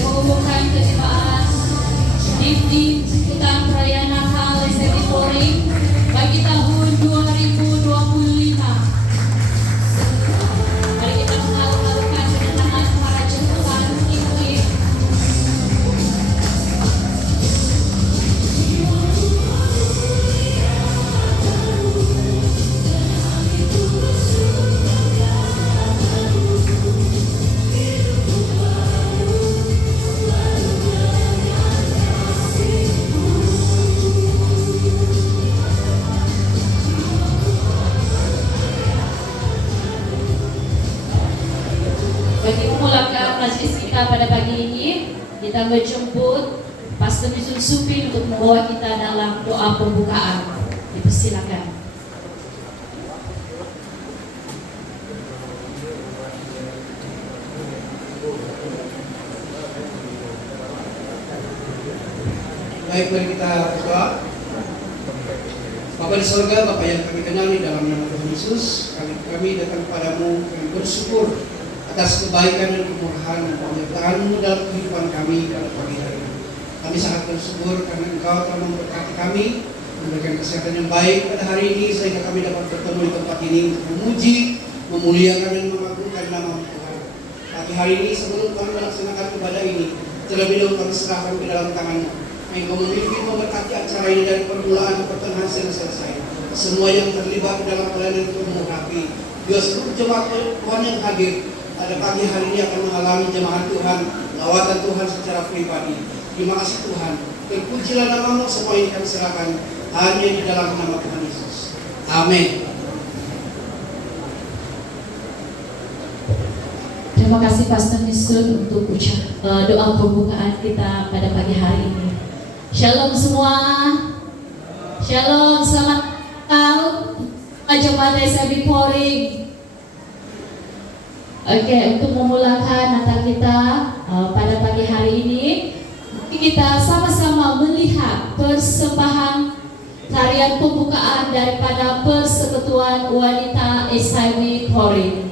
pengumuman keterima di Utang Perayaan Natal SMI Polri bagi tahun 2025. Mari kita menghalau-halaukan kedatangan para jemaat ini. Bagi memulakan majelis kita pada pagi ini, kita menjemput Pastor Yusuf Supin untuk membawa kita dalam doa pembukaan. Dipersilakan. Baik, mari kita berdoa. Bapa di surga, Bapa yang kami kenali dalam nama Tuhan Yesus, kami datang kepadamu, kami bersyukur atas kebaikan dan kemurahan dan penyertaan-Mu dalam kehidupan kami dalam pagi hari ini. Kami sangat bersyukur karena Engkau telah memberkati kami, memberikan kesehatan yang baik pada hari ini, sehingga kami dapat bertemu di tempat ini untuk memuji, memuliakan dan mengagungkan nama Tuhan. Pagi hari ini sebelum kami melaksanakan ibadah ini, terlebih dahulu kami serahkan ke dalam tangan-Mu. Engkau memimpin memberkati acara ini dari permulaan ke pertengahan sampai selesai. Semua yang terlibat dalam pelayanan itu mengurapi. Juga seluruh jemaat Tuhan yang hadir pada pagi hari ini akan mengalami jemaat Tuhan, lawatan Tuhan secara pribadi. Terima kasih Tuhan. Terpujilah nama-Mu, semua ini kami serahkan hanya di dalam nama Tuhan Yesus. Amin. Terima kasih Pastor Yusuf untuk doa pembukaan kita pada pagi hari ini. Shalom semua. Shalom, selamat tahun jemaat SMI Polri. Oke, untuk memulakan Natal kita pada pagi hari ini, kita sama-sama melihat persembahan tarian pembukaan daripada Persekutuan Wanita SMI Polri.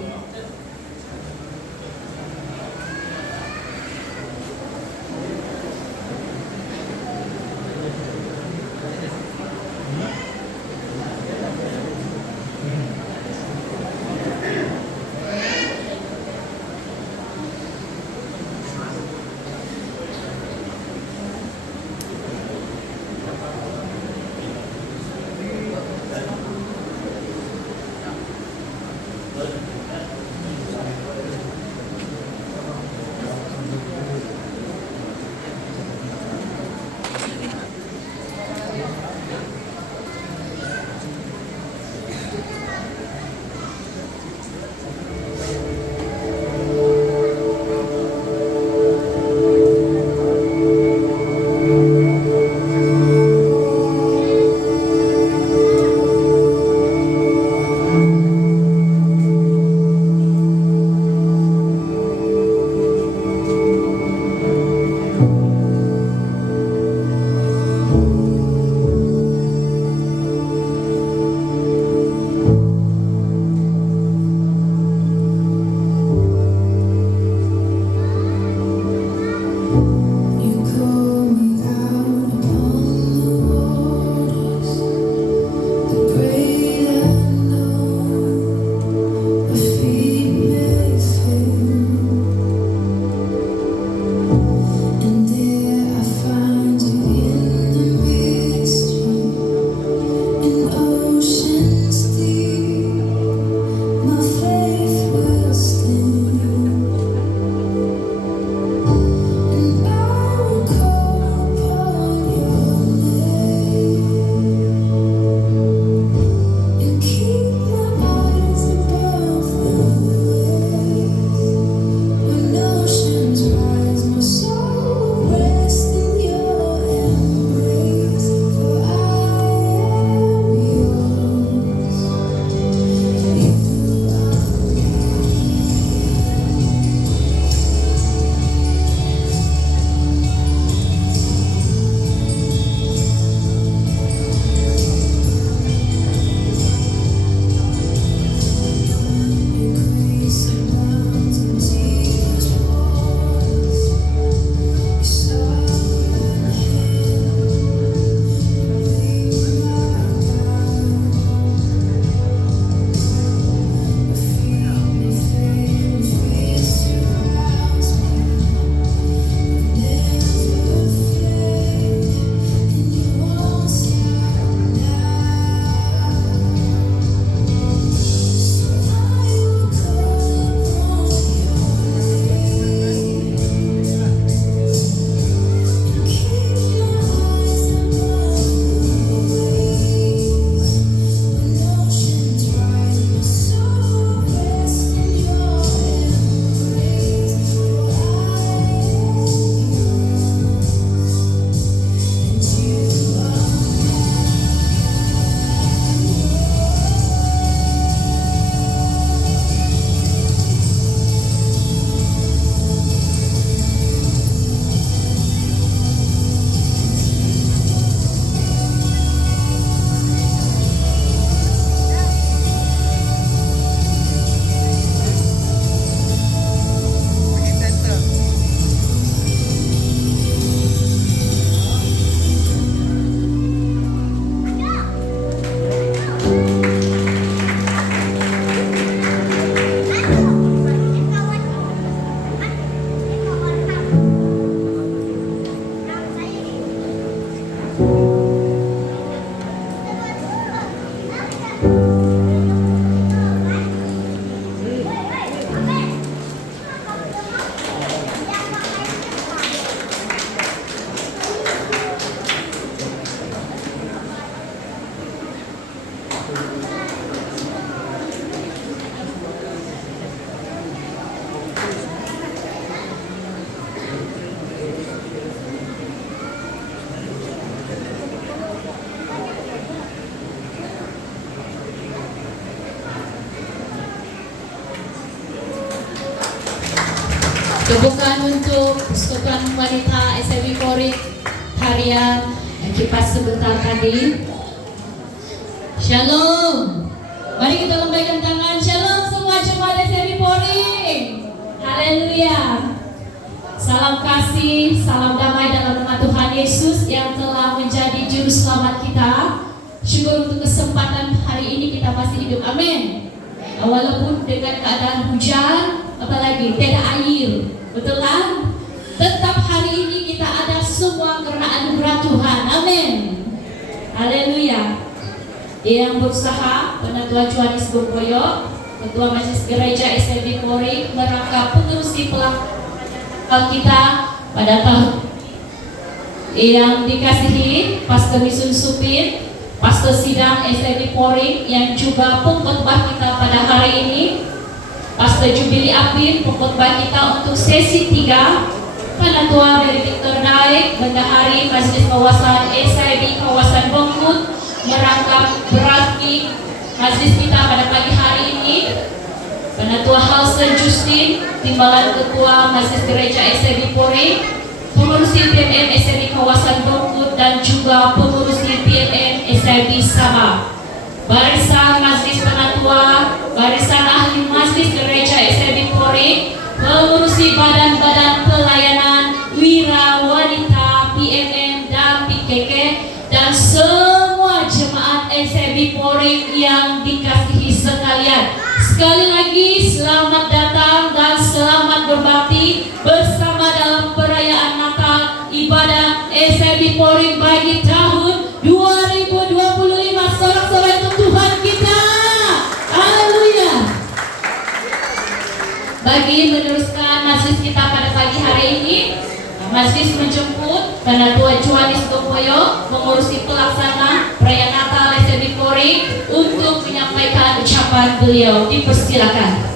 Kebukaan untuk Persekutuan Wanita SMB Polri harian yang kipas sebentar tadi. Shalom. Mari kita lambaikan tangan. Shalom semua jemaat SMB Polri. Haleluya. Salam kasih, salam damai dalam nama Tuhan Yesus yang telah menjadi juru selamat kita. Syukur untuk kesempatan hari ini kita masih hidup. Amin. Walaupun dengan keadaan hujan, apalagi tidak air, betul kan? Tetap hari ini kita ada semua karena anugerah Tuhan. Amin. Haleluya. Yang berusaha Penatua Johannes Boboyo, Ketua Majelis Gereja SMB Polri, merangkap pengurusi pelaksanaan kita pada tahun yang dikasihi Pastor Misun Supin, Pastor Sidang SMB Polri yang juga pengkhotbah kita pada hari ini, Pastor Jubili Apin pengkhotbah kita untuk sesi 3, Penatua dari Victor Daik, Bendahari Majelis Kawasan SIB Kawasan Bengkut, merangkap berarti majelis kita pada pagi hari ini, Penatua Halsen Justin, Timbalan Ketua Majelis Gereja SMB Polri, pengurusi PMN SMB Kawasan Bengkut dan juga pengurusi PMN SMB Sabah, barisan Majelis Penatua, barisan ahli Majelis Gereja SMB Polri, pengurusi badan-badan pelayanan, wira wanita, PMN dan PKK, dan semua jemaat SMB Polri yang dikasihi sekalian. Sekali lagi selamat datang dan selamat berbakti bersama dalam perayaan Natal ibadah SMB Polri bagi tahun 2025. Sorak-sorai untuk Tuhan kita. Haleluya. Bagi meneruskan majelis kita pada pagi hari ini, majelis menjemput Penatua Johannes Boboyo, mengurusi pelaksana perayaan Natal SMB Polri untuk menyampaikan ucapan beliau. Dipersilakan.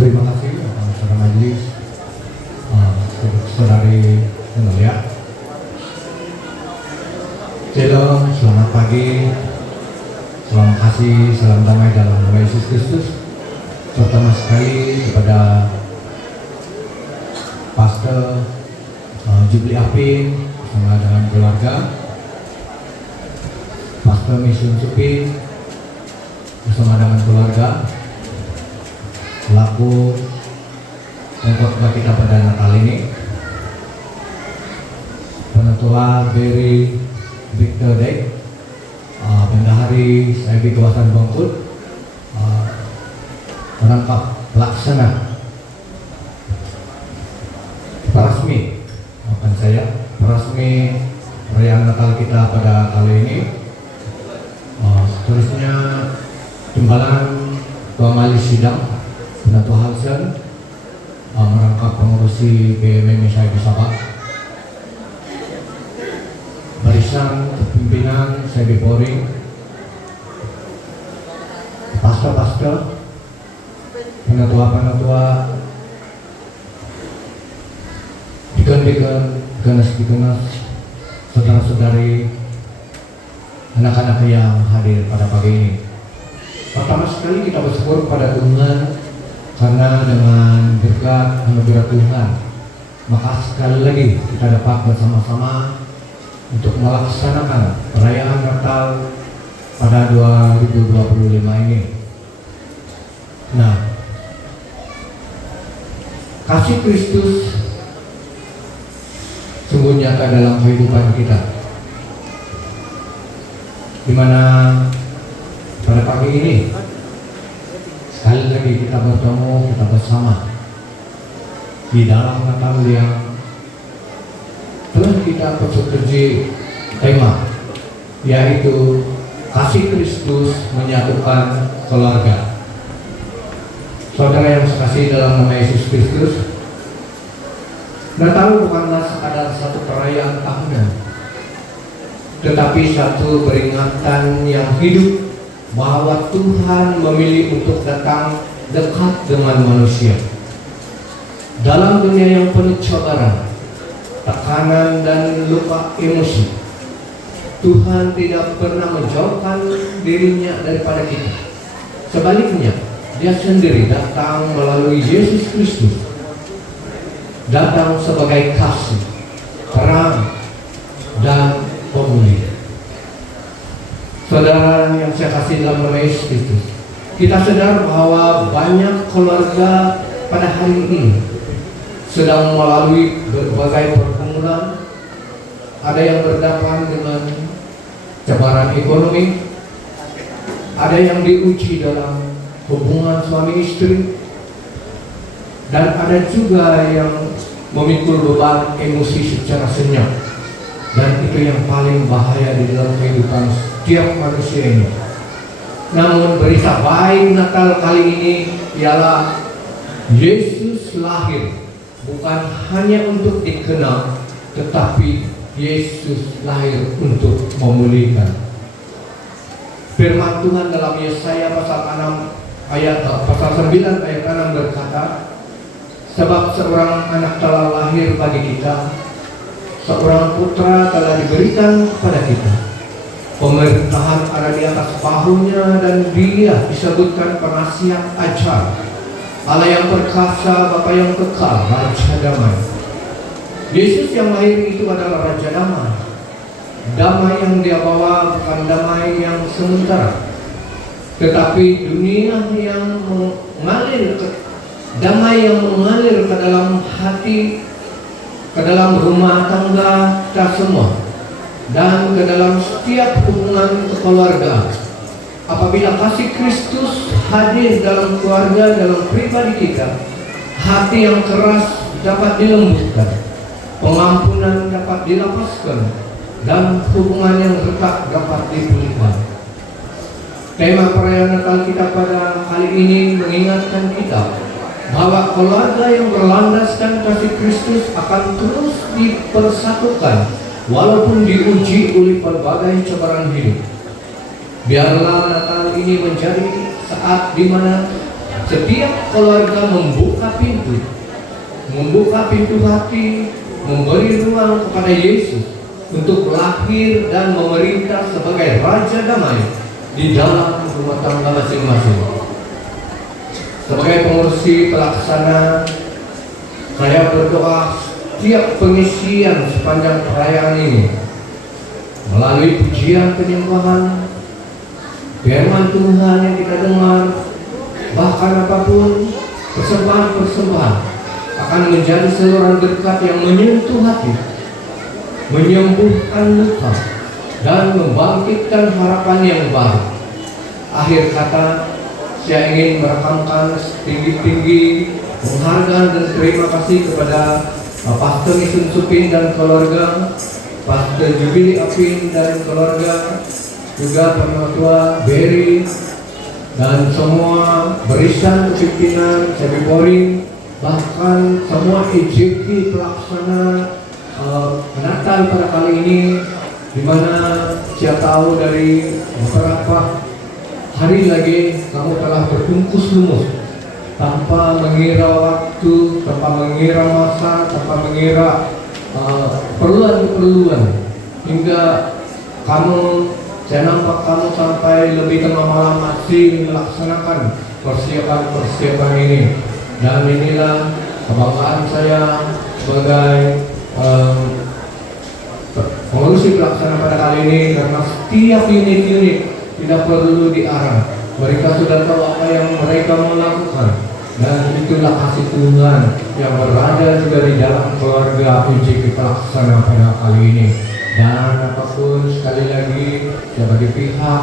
Terima kasih saudara majelis, saudari yang mulia. Shalom, selamat pagi, salam kasih, salam damai dalam nama Yesus Kristus. Terutama sekali kepada Pastor Jubli Apin bersama dengan keluarga, Pastor Misun Supin bersama dengan keluarga, selaku pengkhotbah kita pada Natal ini, Penatua dari Victor Daik, Bendahari SIB Kawasan Bengkut, merangkap pelaksana perasmi, maafkan saya, perasmi perayaan Natal kita pada kali ini. Seterusnya Timbalan Ketua Majelis Sidang Penatua Halsen, merangkap pengurusi PMN SIB Sabah, barisan pimpinan SIB Polri, pastor-pastor, penatua-penatua, dikenas, saudara-saudari, anak-anak yang hadir pada pagi ini. Pertama sekali kita bersyukur pada Tuhan karena dengan berkat anugerah Tuhan, maka sekali lagi kita dapat bersama-sama untuk melaksanakan perayaan Natal pada 2025 ini. Nah, kasih Kristus sungguh nyata dalam kehidupan kita, di mana pada pagi ini sekali lagi kita bertemu, kita bersama di dalam Natal yang telah kita persetujui tema, yaitu kasih Kristus menyatukan keluarga. Saudara yang sekasih dalam nama Yesus Kristus, Natal bukanlah sekadar satu perayaan tahunan, tetapi satu peringatan yang hidup bahwa Tuhan memilih untuk datang dekat dengan manusia. Dalam dunia yang penuh cobaan, tekanan dan luka emosi, Tuhan tidak pernah menjauhkan dirinya daripada kita. Sebaliknya, Dia sendiri datang melalui Yesus Kristus, datang sebagai kasih, terang, dan pemulih. Saudara yang saya kasih dalam nama Yesus Kristus, kita sadar bahwa banyak keluarga pada hari ini sedang melalui berbagai pergumulan. Ada yang berdapat dengan cobaan ekonomi, ada yang diuji dalam hubungan suami istri, dan ada juga yang memikul beban emosi secara senyap. Dan itu yang paling bahaya di dalam kehidupan setiap manusia ini. Namun berita baik Natal kali ini ialah Yesus lahir bukan hanya untuk dikenal, tetapi Yesus lahir untuk memulihkan. Firman Tuhan dalam Yesaya pasal 9 ayat 6 berkata, sebab seorang anak telah lahir bagi kita, seorang putra telah diberikan kepada kita. Pemerintahan ada di atas bahunya, dan Dia disebutkan penasihat ajar, Allah yang perkasa, Bapa yang kekal, Raja damai. Yesus yang lahir itu adalah Raja damai. Damai yang Dia bawa bukan damai yang sementara, tetapi dunia yang mengalir damai yang mengalir ke dalam hati, ke dalam rumah tangga kita semua, dan ke dalam setiap hubungan keluarga. Apabila kasih Kristus hadir dalam keluarga, dalam pribadi kita, hati yang keras dapat dilembutkan, pengampunan dapat dilapaskan, dan hubungan yang retak dapat dipulihkan. Tema perayaan Natal kita pada kali ini mengingatkan kita bahwa keluarga yang berlandaskan kasih Kristus akan terus dipersatukan walaupun diuji oleh berbagai cobaan hidup. Biarlah Natal ini menjadi saat di mana setiap keluarga membuka pintu hati, memberi ruang kepada Yesus untuk lahir dan memerintah sebagai Raja damai di dalam rumah tangga masing-masing. Sebagai pengurusi pelaksana, saya berdoa setiap pengisian sepanjang perayaan ini melalui pujian penyembahan, firman Tuhan yang kita dengar, bahkan apapun persembahan-persembahan akan menjadi saluran berkat yang menyentuh hati, menyembuhkan luka, dan membangkitkan harapan yang baru. Akhir kata, saya ingin merekamkan setinggi-tinggi penghargaan dan terima kasih kepada Pastor Isun Supin dan keluarga, Pastor Jubili Apin dan keluarga, juga Penatua Berry, dan semua barisan pimpinan Sebipori, bahkan semua EJP pelaksana Natal pada kali ini, di mana saya tahu dari beberapa hari lagi kamu telah berbungkus lumus tanpa mengira waktu, tanpa mengira masa, tanpa mengira perluan-perluan, hingga saya nampak kamu sampai lebih tengah malam masih melaksanakan persiapan ini. Dan inilah kebanggaan saya sebagai pengurusi pelaksana pada kali ini, karena setiap unit-unit tidak perlu diarah. Mereka sudah tahu apa yang mereka mau lakukan, dan itulah kasih Tuhan yang berada juga di dalam keluarga UJP pelaksana pada kali ini. Dan apapun, sekali lagi sebagai pihak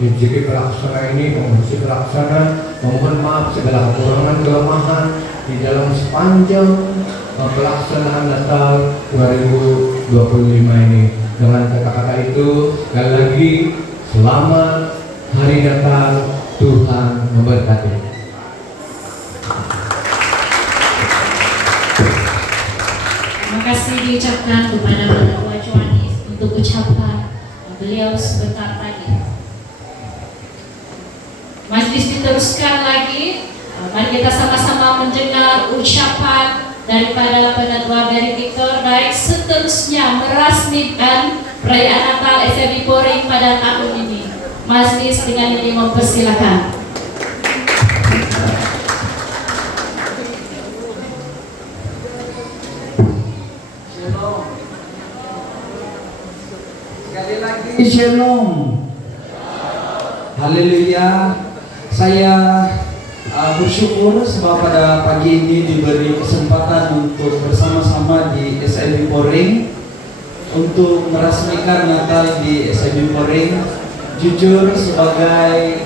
UJP pelaksana ini, pengurusi pelaksana, mohon maaf segala kekurangan kelemahan di dalam sepanjang pelaksanaan Natal 2025 ini. Dengan kata-kata itu, sekali lagi Selamat hari Natal, Tuhan memberkati. Terima kasih diucapkan kepada Bapak Johanis untuk ucapan beliau sebentar tadi. Majlis diteruskan lagi. Mari kita sama-sama mendengar ucapan daripada Penatua Mary Victor, baik seterusnya merasmikan perayaan Natal SMB Poring pada tahun ini. Majlis dengan ini mempersilakan. Sekali lagi Shalom. Haleluya. Saya bersyukur sebab pada pagi ini diberi kesempatan untuk bersama-sama di SMB Poring untuk meresmikan Natal di SMB Poring. Jujur sebagai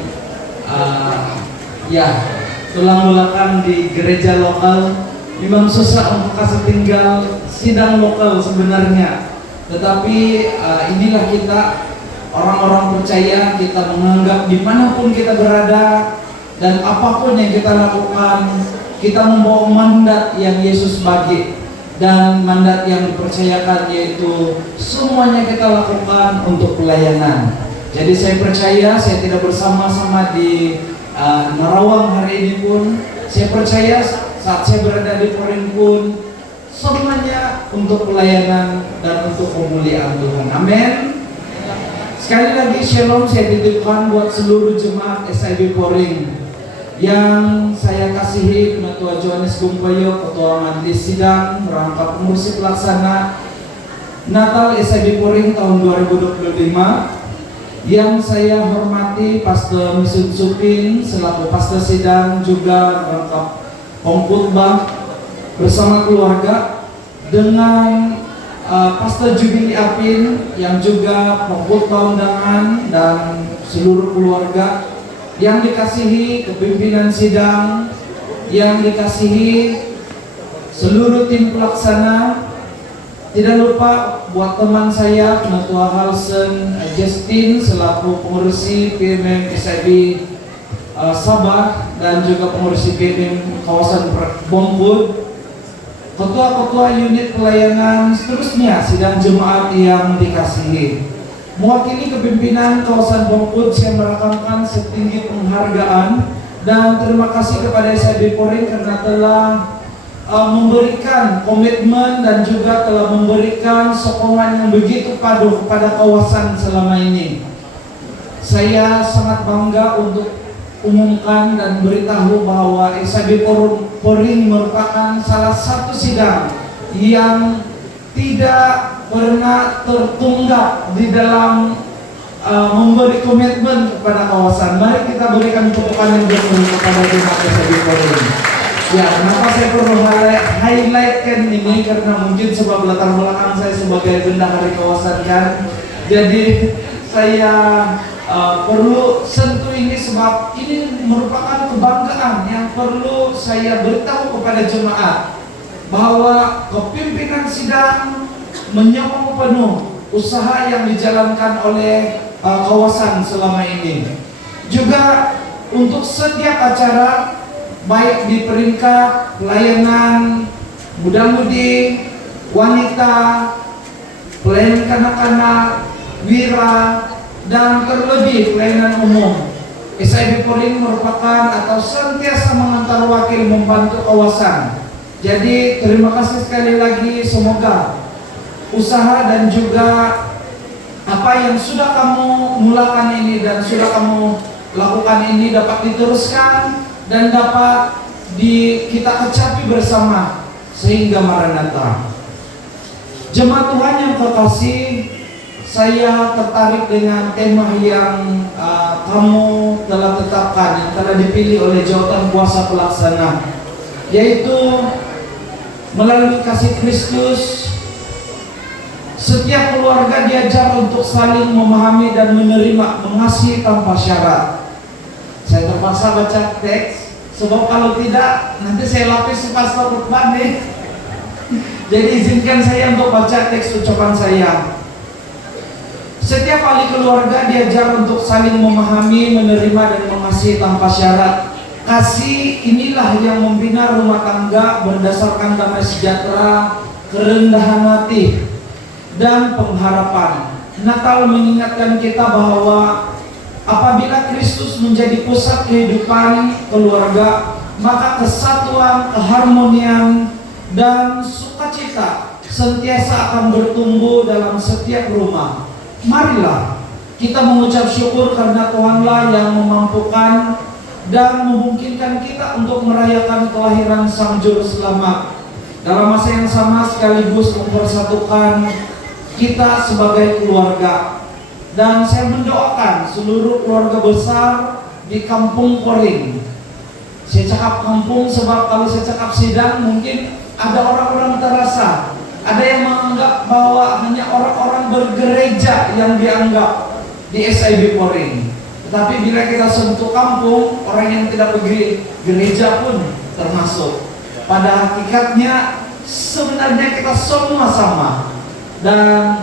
tulang belakang di gereja lokal memang susah untuk kasih tinggal sidang lokal sebenarnya. Tetapi inilah kita orang-orang percaya, kita menganggap dimanapun kita berada dan apapun yang kita lakukan, kita membawa mandat yang Yesus bagi dan mandat yang dipercayakan, yaitu semuanya kita lakukan untuk pelayanan. Jadi saya percaya, saya tidak bersama-sama di Narawang hari ini pun, saya percaya saat saya berada di Poring pun semuanya untuk pelayanan dan untuk kemuliaan Tuhan. Amin. Sekali lagi Shalom saya titipkan buat seluruh jemaat SIB Poring yang saya kasihi, Penatua Johanis Gumpoyo, Ketua Majelis Sidang, rangkap pengurus pelaksana Natal SIB Poring tahun 2025. Yang saya hormati Pastor Misun Supin selaku Pastor Sidang, juga rangkap pengkhotbah bersama keluarga, dengan Pastor Jubili Apin yang juga pengkhotbah undangan dan seluruh keluarga yang dikasihi, kepimpinan sidang yang dikasihi, seluruh tim pelaksana. Tidak lupa buat teman saya Penatua Halsen Justin selaku pengurusi PMM SIB Sabah dan juga pengurusi PMM kawasan Bongkut, ketua-ketua unit pelayanan, seterusnya sidang jemaat yang dikasihi. Mewakili kepimpinan kawasan Bongkut, saya merakamkan setinggi penghargaan dan terima kasih kepada SIB Poring karena telah memberikan komitmen dan juga telah memberikan sokongan yang begitu padu kepada kawasan selama ini. Saya sangat bangga untuk umumkan dan beritahu bahwa SIB Poring merupakan salah satu sidang yang tidak pernah tertunggak di dalam memberi komitmen kepada kawasan. Mari kita berikan tepukan yang betul kepada jemaat SIB Poring. Ya, kenapa saya perlu highlightkan ini? Karena mungkin sebab latar belakang saya sebagai bendahara kawasan kan. Jadi saya perlu sentuh ini sebab ini merupakan kebanggaan yang perlu saya beritahu kepada jemaat bahwa kepimpinan sidang menyokong penuh usaha yang dijalankan oleh kawasan selama ini. Juga untuk setiap acara, baik di peringkat pelayanan muda-mudi, wanita, pelayanan kanak-kanak, wira, dan terlebih pelayanan umum, SIB Poring merupakan atau senantiasa mengantar wakil membantu kawasan. Jadi terima kasih sekali lagi, semoga usaha dan juga apa yang sudah kamu mulakan ini dan sudah kamu lakukan ini dapat diteruskan dan dapat kita kecapi bersama sehingga Maranatha. Jemaat Tuhan yang terkasih, saya tertarik dengan tema yang kamu telah tetapkan, yang telah dipilih oleh jawatan kuasa pelaksana, yaitu melalui kasih Kristus setiap keluarga diajar untuk saling memahami dan menerima, mengasihi tanpa syarat. Saya terpaksa baca teks, sebab kalau tidak nanti saya lapis pastor khotbah nih. Jadi izinkan saya untuk baca teks ucapan saya. Setiap ahli keluarga diajar untuk saling memahami, menerima, dan mengasihi tanpa syarat. Kasih inilah yang membina rumah tangga berdasarkan damai sejahtera, kerendahan hati, dan pengharapan. Natal mengingatkan kita bahwa apabila Kristus menjadi pusat kehidupan keluarga, maka kesatuan, keharmonian, dan sukacita senantiasa akan bertumbuh dalam setiap rumah. Marilah kita mengucap syukur karena Tuhanlah yang memampukan dan memungkinkan kita untuk merayakan kelahiran Sang Juru Selamat. Dalam masa yang sama sekaligus mempersatukan kita sebagai keluarga. Dan saya mendoakan seluruh keluarga besar di Kampung Poring. Saya cakap kampung sebab kalau saya cakap sidang mungkin ada orang-orang terasa, ada yang menganggap bahwa hanya orang-orang bergereja yang dianggap di SIB Poring. Tetapi bila kita sentuh kampung, orang yang tidak pergi gereja pun termasuk. Pada hakikatnya sebenarnya kita semua sama. Dan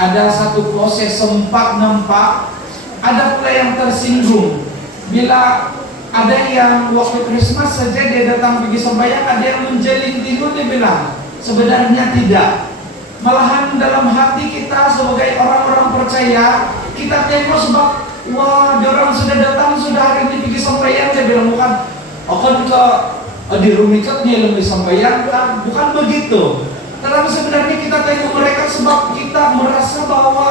ada satu proses sempat nampak, ada pula yang tersinggung bila ada yang waktu Krismas saja dia datang pergi sembahyang, ada yang menjeling tidur, dia bilang sebenarnya tidak. Malahan dalam hati kita sebagai orang-orang percaya, kita tengok sebab wah, dia orang sudah datang, sudah hari ini pergi sembahyang, dia bilang bukan akan ke di rumikatnya lebih sembahyang, bukan begitu. Tetapi sebenarnya kita tengok mereka sebab kita merasa bahwa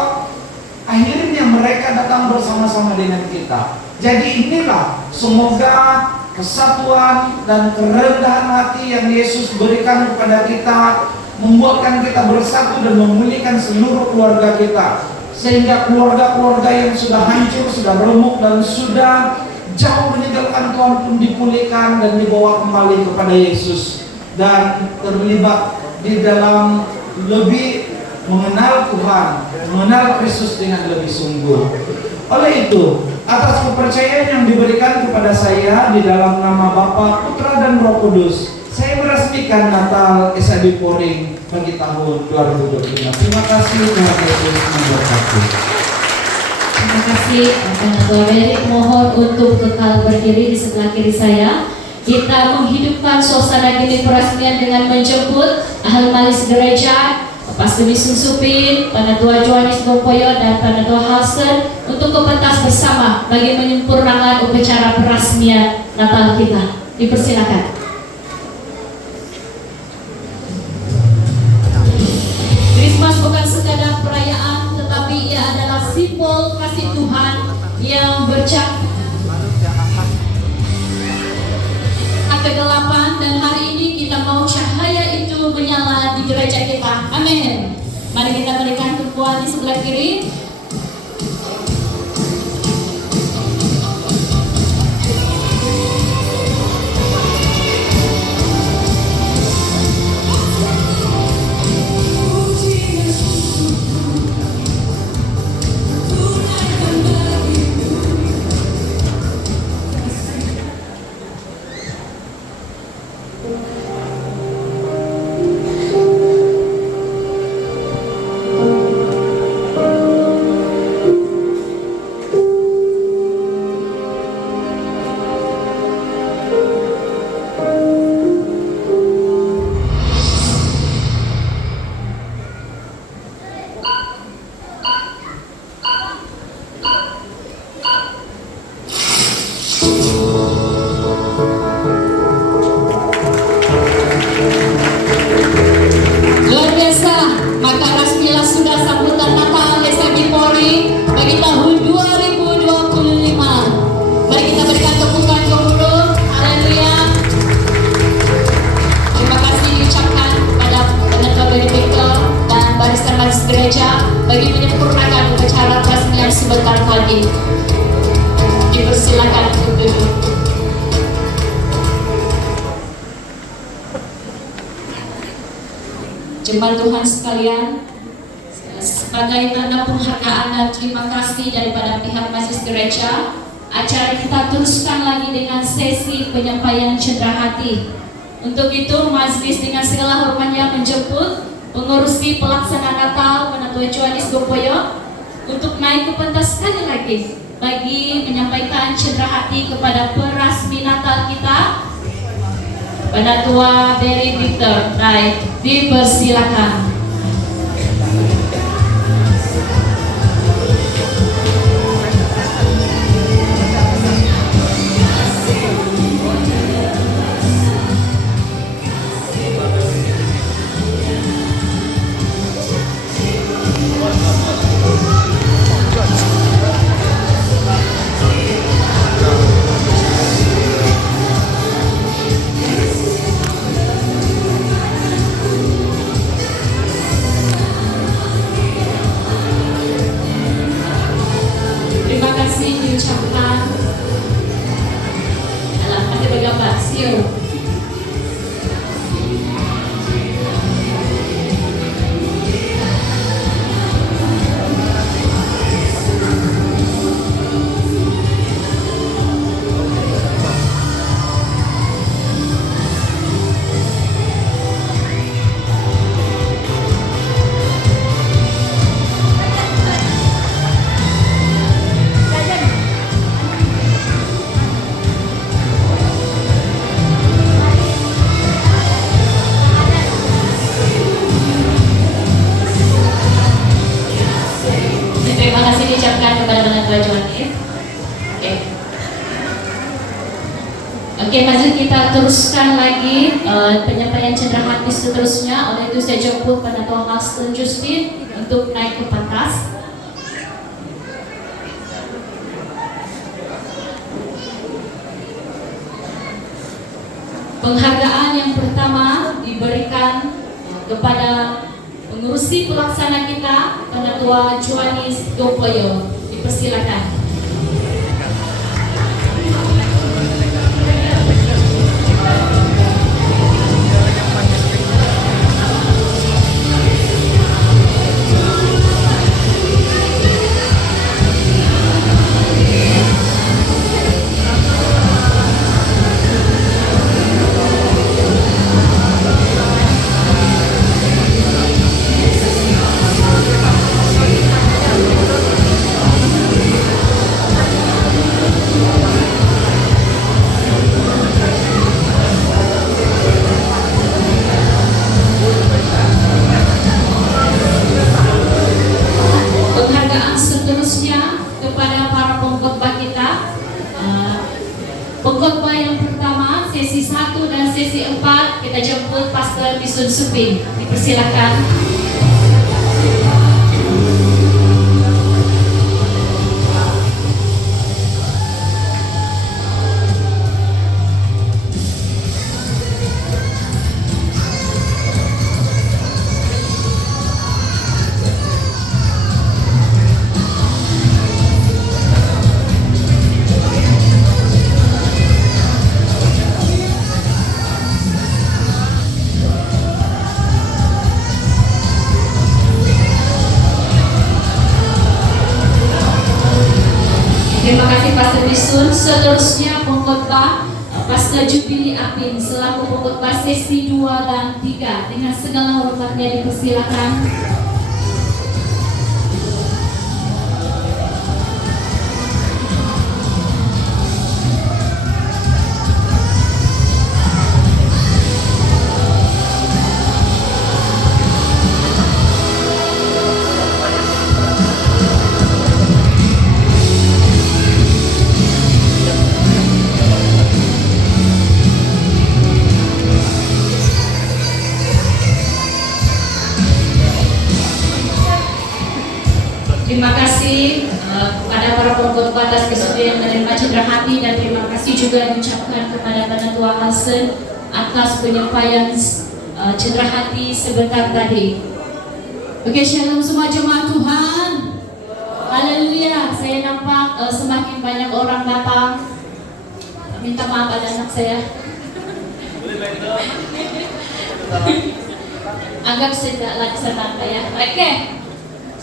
akhirnya mereka datang bersama-sama dengan kita. Jadi inilah semoga kesatuan dan kerendahan hati yang Yesus berikan kepada kita membuatkan kita bersatu dan memulihkan seluruh keluarga kita, sehingga keluarga-keluarga yang sudah hancur, sudah remuk dan sudah jauh meninggalkan Tuhan pun dipulihkan dan dibawa kembali kepada Yesus dan terlibat di dalam lebih mengenal Tuhan, mengenal Kristus dengan lebih sungguh. Oleh itu, atas kepercayaan yang diberikan kepada saya di dalam nama Bapa, Putra dan Roh Kudus, saya meresmikan Natal SIB Poring bagi tahun 2025. Terima kasih, Tuhan Yesus memberkati. Terima kasih Ketua Beri, mohon untuk kekal berdiri di sebelah kiri saya. Kita menghidupkan suasana gini peresmian dengan menjemput ahli malis gereja, Pastor Wisnu Supin, Penatua Johannes Gompoyo, dan Penatua Halsen untuk ke pentas bersama bagi menyempurnakan upacara peresmian Natal kita. Dipersilakan. Christmas bukan sekadar perayaan, tetapi ia adalah simbol kasih Tuhan yang bercahaya kegelapan, dan hari ini kita mau cahaya itu menyala di gereja kita. Amin. Mari kita berikan tumpuan di sebelah kiri. Bagi menyempurnakan upacara peresmian sebentar lagi. Dipersilakan untuk duduk. Jemaat Tuhan sekalian, sebagai tanda penghargaan dan terima kasih daripada pihak Majelis Gereja, acara kita teruskan lagi dengan sesi penyampaian cendera hati. Untuk itu, Majelis dengan segala hormatnya menjemput pengurusi pelaksana Natal Penatua Johannes Gopoyo untuk naik ke pentas sekali lagi bagi menyampaikan cendera hati kepada perasmi Natal kita. Penatua Berry Victor, naik, dipersilakan. Terima kasih diucapkan dalam hati bergambar siu. Terima kasih diucapkan kepada Penatua Johannes. Oke, masih kita teruskan lagi penyampaian cendera hati seterusnya. Oleh itu saya jemput Penatua Halston Justin untuk naik ke pentas. Penghargaan yang pertama diberikan kepada pengurusi pelaksana kita, Penatua Johannes Gopoyo. Dipersilakan. Penghargaan seterusnya kepada para pengkhotbah kita. Pengkhotbah yang pertama sesi 1 dan sesi 4 kita jemput Pastor Bisun Suping. Dipersilakan. Terima kasih Pastor Bisun. Seterusnya pengkhotbah Pastor Jubili Apin selaku pengkhotbah sesi 2 dan 3 dengan segala hormatnya dipersilakan. Terima kasih kepada para pengkhotbah atas kesudian menerima cendera hati, dan terima kasih juga diucapkan kepada Penatua Halston atas penyampaian cendera hati sebentar tadi. Oke, shalom semua jemaat Tuhan. Haleluya. Saya nampak semakin banyak orang datang. Minta maaf ada anak saya. Anggap saya lagi senang ya.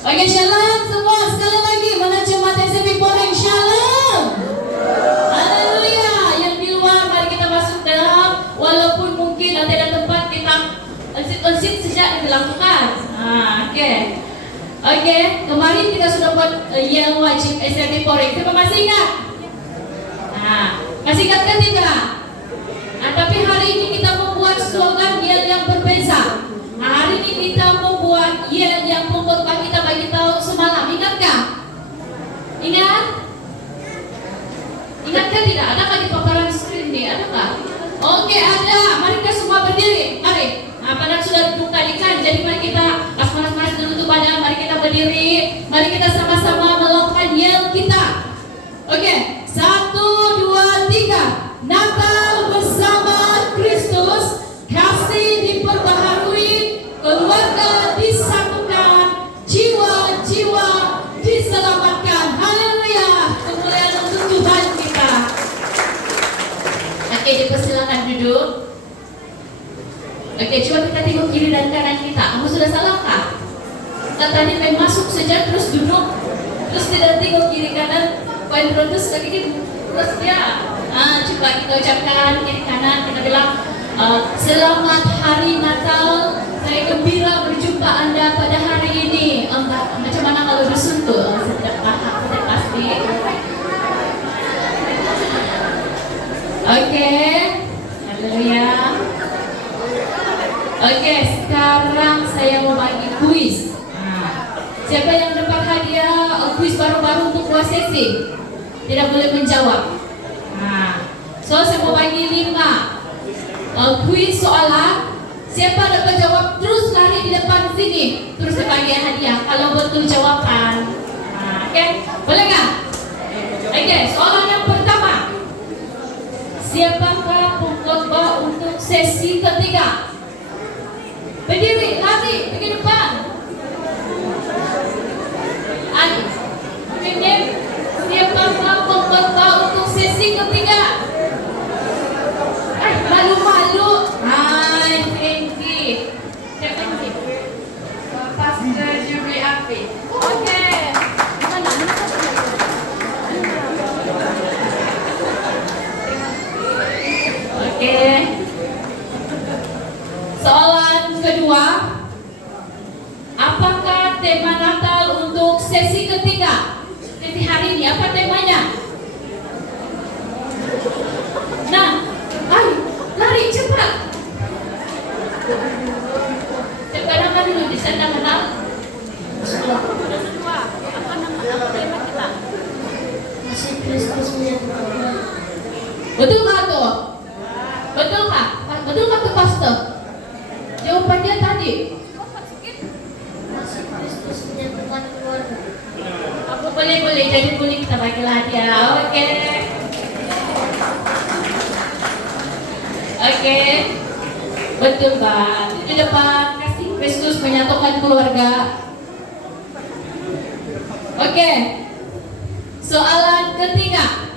Oke, shalom semua. Sekali lagi, mana jemaat SMP Poreng, shalom. Haleluya. Yang di luar, mari kita masuk dalam. Walaupun mungkin ada tempat kita onsit sejak dilakukan. Oke, kemarin kita sudah buat yel wajib SMP Polri. Siapa masih ingat? Nah, masih ingat kan tidak? Nah, tapi hari ini kita membuat slogan yel yang berbeza. Nah, hari ini kita membuat yel yang pengkhotbah kita bagi tahu semalam. Ingatkah? Ingat? Ingatkah tidak? Ada nggak di paparan screen nih? Ada nggak? Oke, ada. Mari kita semua berdiri. Mari. Nah, pada sudah duduk tadi kan. Jadi mari kita panas-panas dulu tuh pada. Mari kita berdiri. Mari kita sama-sama melakukan yel kita. Oke, 1, 2, 3. Natal bersama Kristus. Kasih diperbaharui. Keluarga disatukan. Jiwa-jiwa diselamatkan. Haleluya. Kemuliaan untuk Tuhan kita. Oke, dipersilakan duduk. Oke, coba kita tengok kiri dan kanan kita. Kamu sudah salahkah? Kita tadi main masuk saja terus duduk, terus tidak tengok kiri kanan, poin terus lagi gitu, terus ya. Coba kita ucapkan kiri kanan, kita bilang selamat hari Natal. Saya gembira berjumpa Anda pada hari ini. Macam mana kalau bersuntul? Sudah paham, sudah pasti. Oke, haleluya. Oke, sekarang saya mau bagi kuis. Siapa yang dapat hadiah kuis baru-baru untuk 2 sesi? Tidak boleh menjawab. So saya mau bagi 5 kuis soalan. Siapa dapat jawab terus lari di depan sini. Terus saya bagi hadiah kalau betul jawaban. Oke, boleh nggak? Oke, soalan yang pertama. Siapakah pengkhotbah untuk sesi ketiga? Berdiri, lari, pergi depan. Siapakah pengkhotbah untuk sesi ketiga? Malu-malu. Tinggi. Siapa ini? Pastor Jubli Api. Oke. Oke. Soalan kedua, apakah tema Natal untuk sesi ketiga? Sesi hari ini, apa temanya? Nah, ayo, lari cepat. Sekarang kan dulu di sana kenal. Apa nama tema kita? Masih Kristus menyatukan. Betul nggak tuh? Betul nggak? Betul nggak tuh pastor? Jawabannya tadi. Masih Kristus menyatukan keluarga. Apa boleh jadi boleh kita bagi hadiah. Oke. Betul Pak. Di depan kasih Kristus menyatukan keluarga. Oke. Soalan ketiga.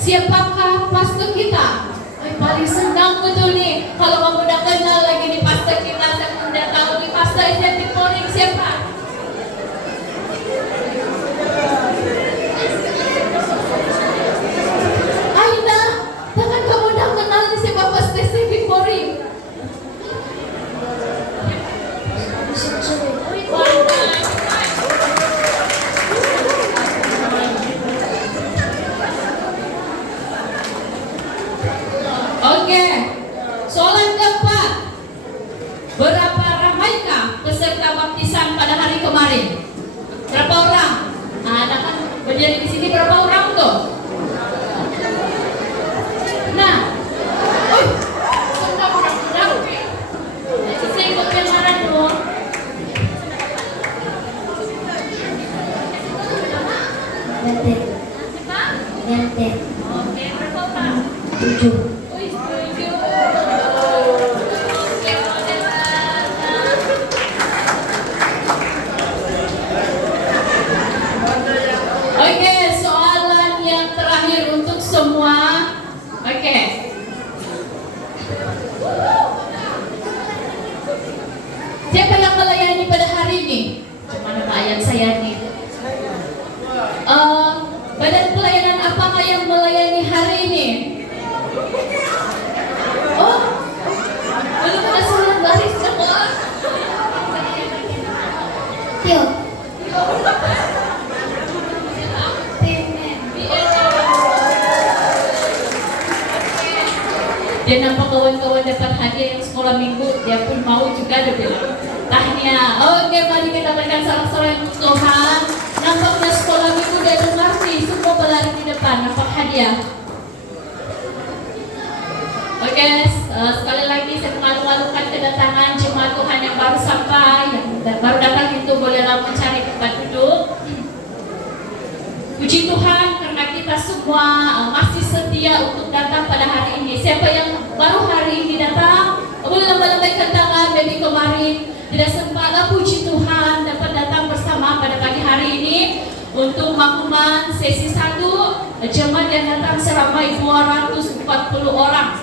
Siapakah pastor kita? Paling senang betul nih kalau kamu udah kenal lagi di pastor kita. Saya udah tahu di pastor SMP Polri siapa? Aina, jangan kamu udah kenal nih siapa pastor SMP Polri? Oke, soalan keempat. Berapa ramaikah peserta baptisan pada hari kemarin? Berapa orang? Ada kan berdiri di sini berapa orang tuh? Nah, sudah mudah-mudahan. Saya ikut yang mana dong? Ganti. Oke, berapa orang? 7. Oke, Dia nampak kawan-kawan dapat hadiah yang sekolah minggu, dia pun mau juga, dia bilang tahniah. Oke, mari kita berikan sorak-sorai untuk Tuhan. Nampaknya sekolah minggu dia dengar nih, semua berlari di depan, nampak hadiah. Oke, sekali lagi saya mengalu-alukan kedatangan jemaat Tuhan yang baru sampai, yang baru datang itu bolehlah mencari tempat duduk. Puji Tuhan karena kita semua masih setia untuk datang pada hari ini. Siapa yang baru hari ini datang, boleh lambaikan tangan. Baby kemarin tidak sempat, puji Tuhan dapat datang bersama pada pagi hari ini untuk makluman sesi 1. Jemaat yang datang seramai 240 orang.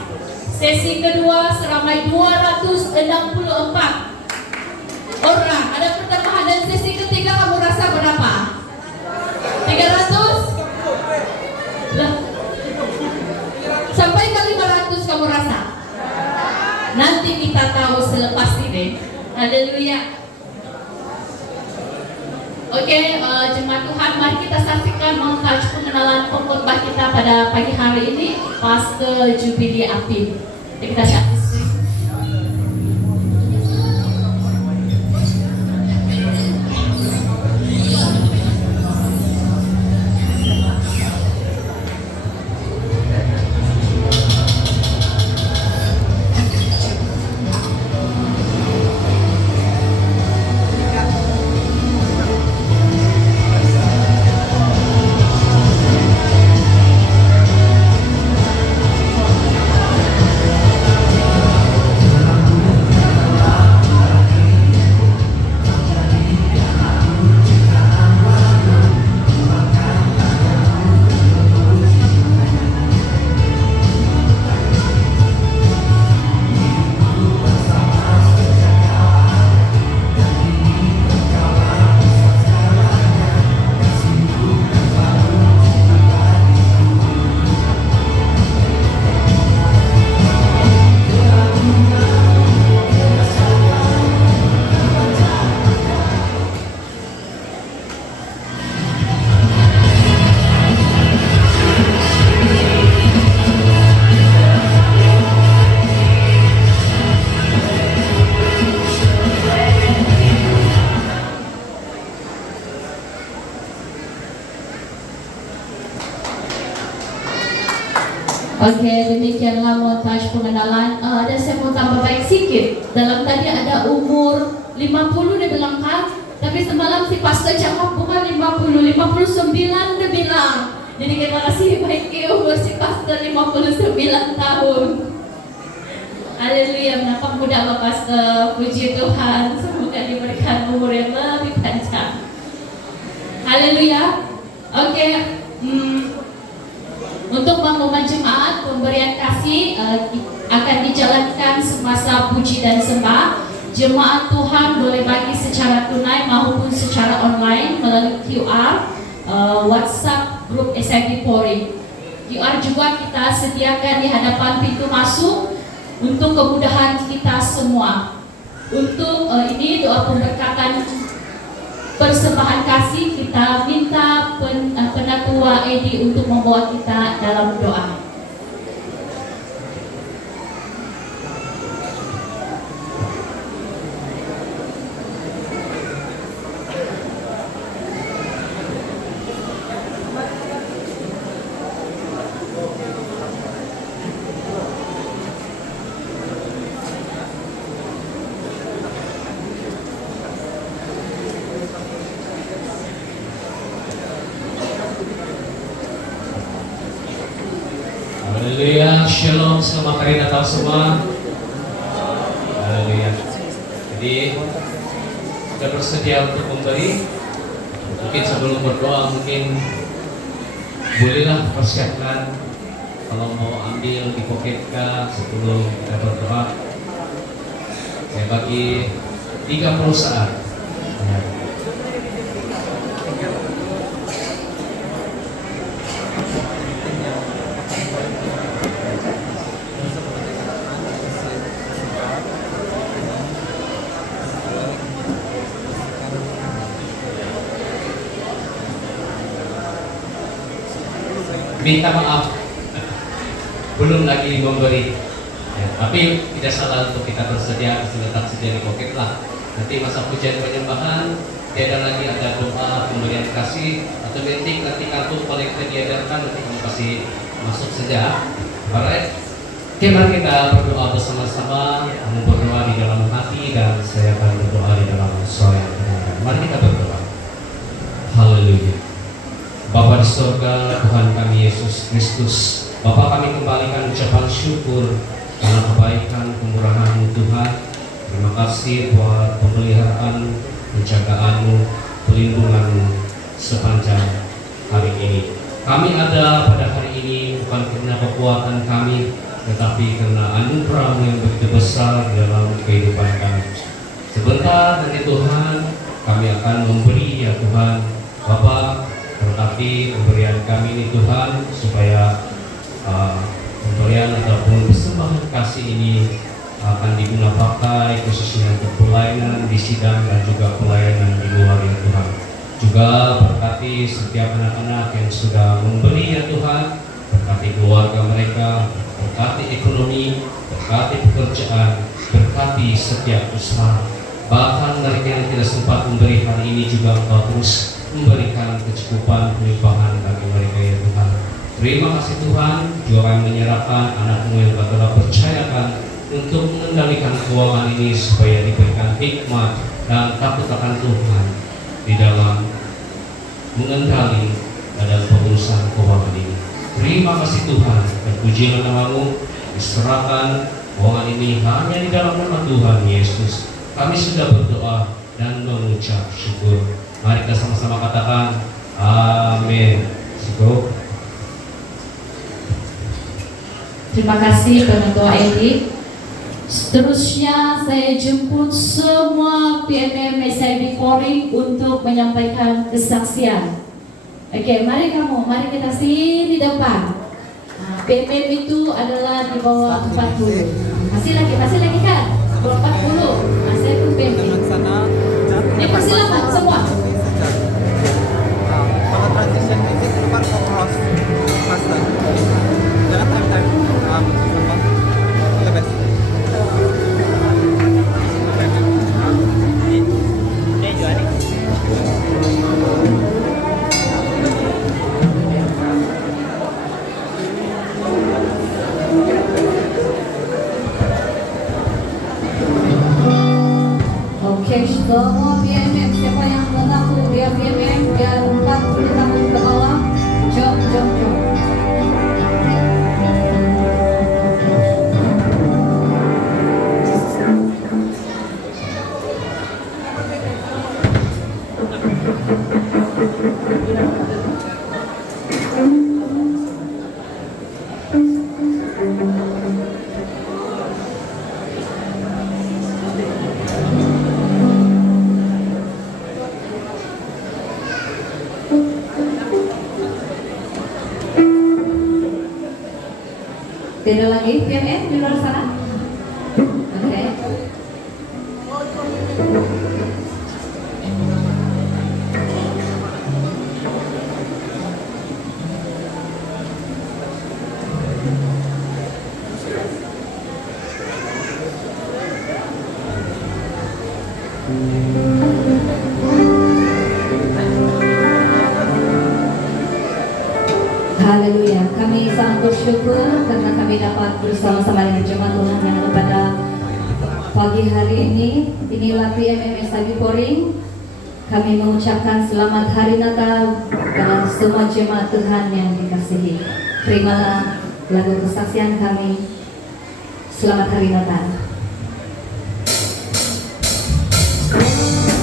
Sesi kedua seramai 264 orang. Ada pertambahan, dan sesi ketiga kamu rasa berapa? 300? Sampai ke 500 kamu rasa? Nanti kita tahu selepas ini. Haleluya. Oke, jemaat Tuhan, mari kita saksikan montage pengenalan pengkhotbah kita pada pagi hari ini, Pastor Jubilee Apip. Jadi kita saksikan. Oke, demikianlah montage pengenalan. Dan saya mau tambah baik sedikit. Dalam tadi ada umur 50 dia bilang kan, tapi semalam si pastor cakap bukan 50, 59 dia bilang. Jadi kita kasih baik umur si pastor 59 tahun. Haleluya, nampak muda Bapak Pastor. Puji Tuhan, semoga diberikan umur yang lebih panjang. Haleluya. Oke, untuk pengumuman jemaat, pemberian kasih akan dijalankan semasa puji dan sembah. Jemaat Tuhan boleh bagi secara tunai maupun secara online melalui QR, WhatsApp grup SIP Polri. QR juga kita sediakan di hadapan pintu masuk untuk kemudahan kita semua. Untuk ini doa pemberkatan persembahan kasih, kita minta penatua Edi untuk membawa kita dalam doa. Haleluya, shalom, selamat hari Natal semua. Haleluya. Jadi kita bersedia untuk memberi. Mungkin sebelum berdoa, mungkin bolehlah persiapkan kalau mau ambil di poketka sebelum kita berdoa. Saya bagi 30 saat. Minta maaf, belum lagi memberi. Ya, tapi tidak salah untuk kita bersedia, tetap sedia di pocket lah. Nanti masa pujian penyembahan, tiada lagi ada doa pemberian kasih atau nanti kartu kolektor diadakan, nanti kamu kasih masuk saja. Alright. Oke, mari kita berdoa bersama-sama. Kamu berdoa di dalam hati dan saya akan berdoa di dalam suara yang kedengaran. Mari kita berdoa. Haleluya. Bapa di surga, Tuhan kami Yesus Kristus, Bapa kami kembalikan ucapan syukur karena kebaikan kemurahan-Mu Tuhan. Terima kasih buat pemeliharaan, penjagaanmu, pelindunganmu sepanjang hari ini. Kami ada pada hari ini bukan karena kekuatan kami, tetapi karena anugerah yang begitu besar di dalam kehidupan kami. Sebentar nanti Tuhan, kami akan memberi ya Tuhan, Bapa, berkati pemberian kami ini Tuhan, supaya pemberian ataupun persembahan kasih ini akan diguna pakai khususnya untuk pelayanan di sidang dan juga pelayanan di luar ya Tuhan. Juga berkati setiap anak-anak yang sudah memberi ya Tuhan, berkati keluarga mereka, berkati ekonomi, berkati pekerjaan, berkati setiap usaha. Bahkan mereka yang tidak sempat memberi hari ini juga Engkau terus memberikan kecukupan pelimpahan bagi mereka ya Tuhan. Terima kasih Tuhan, juga kami menyerahkan anak-Mu yang Kau telah percayakan untuk mengendalikan keuangan ini supaya diberikan hikmat dan takut akan Tuhan di dalam mengendali dan pengurusan keuangan ini. Terima kasih Tuhan, dan pujilah nama-Mu, diserahkan keuangan ini hanya di dalam nama Tuhan Yesus. Kami sudah berdoa dan mengucap syukur. Mari kita sama-sama katakan amin. Syukur. Terima kasih penonton Edi. Seterusnya saya jemput semua PMM SIB Polri untuk menyampaikan kesaksian. Oke, mari kita sini depan. PMM itu adalah di bawah 40. Masih lagi kan? Bawah 40. Saya pun PMM. Ya persilakan semua. Kalau transition music itu kan cross master. Jangan time lebih. Oke, semua PMM, siapa yang mengaku dia PMM dan 40 tahun ke bawah, jom. Beda lagi PMM di luar sana. Oke. Haleluya, kami sangat bersyukur karena kami dapat bersama-sama dengan jemaat Tuhan yang ada pada pagi hari ini. Inilah PMM SIB Polri. Kami mengucapkan selamat hari Natal kepada semua jemaat Tuhan yang dikasihi. Terimalah lagu kesaksian kami. Selamat hari Natal. Selamat hari Natal.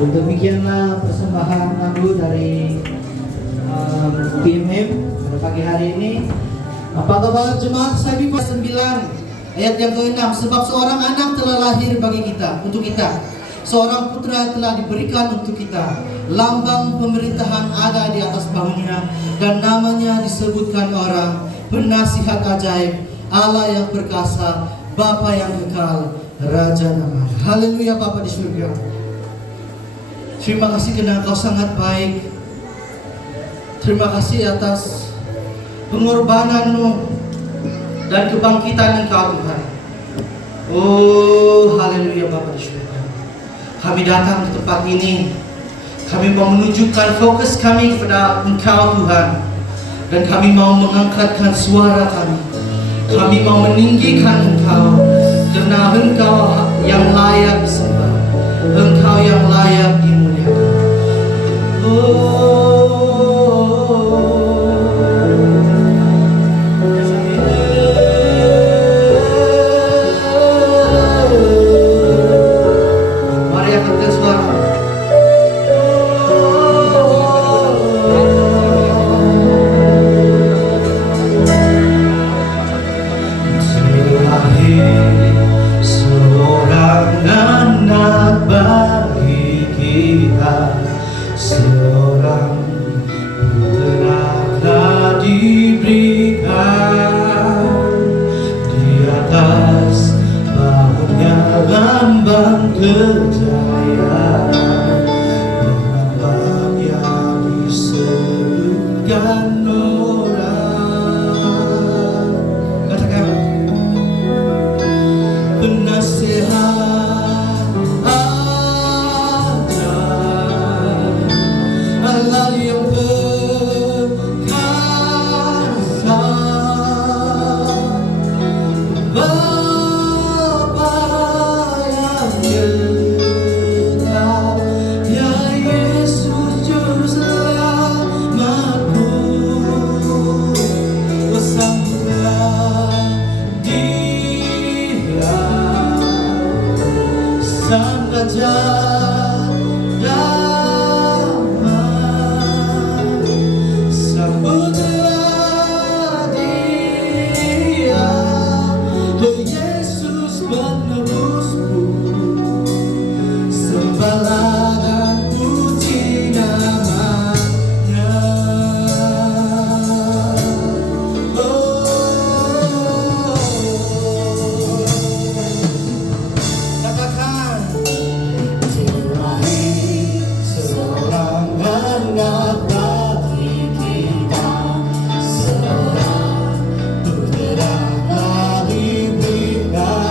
Demikianlah persembahan lagu dari PMM pada pagi hari ini. Apa kabar jemaat? Saya Bima 9 ayat yang ke-6. Sebab seorang anak telah lahir bagi kita, untuk kita. Seorang putra telah diberikan untuk kita. Lambang pemerintahan ada di atas bahunya, dan namanya disebutkan orang Penasihat Ajaib, Allah yang perkasa, Bapa yang kekal, Raja damai. Haleluya. Bapa di surga, terima kasih karena Kau sangat baik. Terima kasih atas pengorbanan-Mu dan kebangkitan Engkau Tuhan. Oh, haleluya Bapa di surga. Kami datang di tempat ini. Kami mau menunjukkan fokus kami kepada Engkau Tuhan. Dan kami mau mengangkatkan suara kami. Kami mau meninggikan Engkau. Karena Engkau yang layak disembah. Engkau yang layak dimuliakan. Mari angkatkan suara. Seorang anak bagi kita, seorang putra telah diberikan. Di atas bahunya lambang kejayaan, lambang yang disebutkan orang. Katakan, Penasihat Allah yang perkasa, Bapa yang kekal, ya Yesus Juru Selamatku. Bersambutlah Dia, Sang Raja damai. Sambutlah Dia, oh Yesus penebusku. Sembahlah dan puji nama-Nya. Katakan, terlahir seorang anak bagi kita, seorang putra telah diberikan.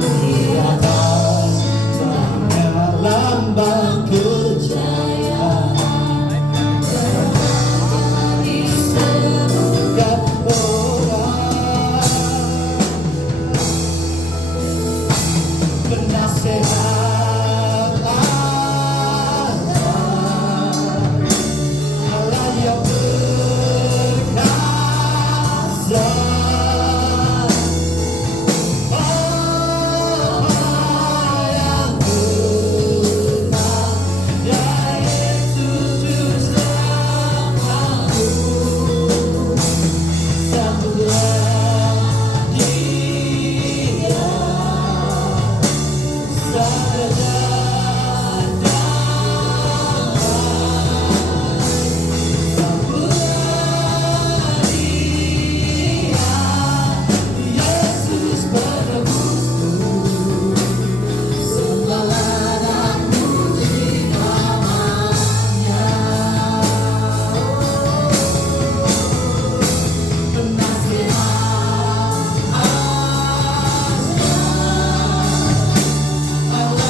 Di atas bahunya lambang kejayaan, disebutkan orang Penasihat Allah yang perkasa, Bapa yang kekal, ya Yesus Juru Selamatku. Sambutlah Dia, Sang Raja damai. Sambutlah Dia, Yesus penebusku. Sembahlah dan puji nama-Nya. Penasihat Allah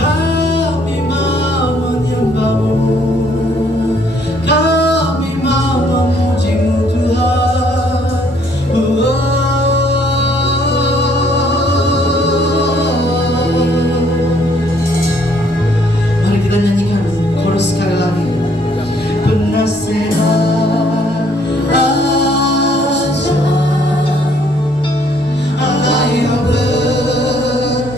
Kami mau menyembahmu, kami mau memujimu Tuhan. Mari kita nyanyikan chorus sekali lagi. Penasehat aja, Allah yang berkuasa,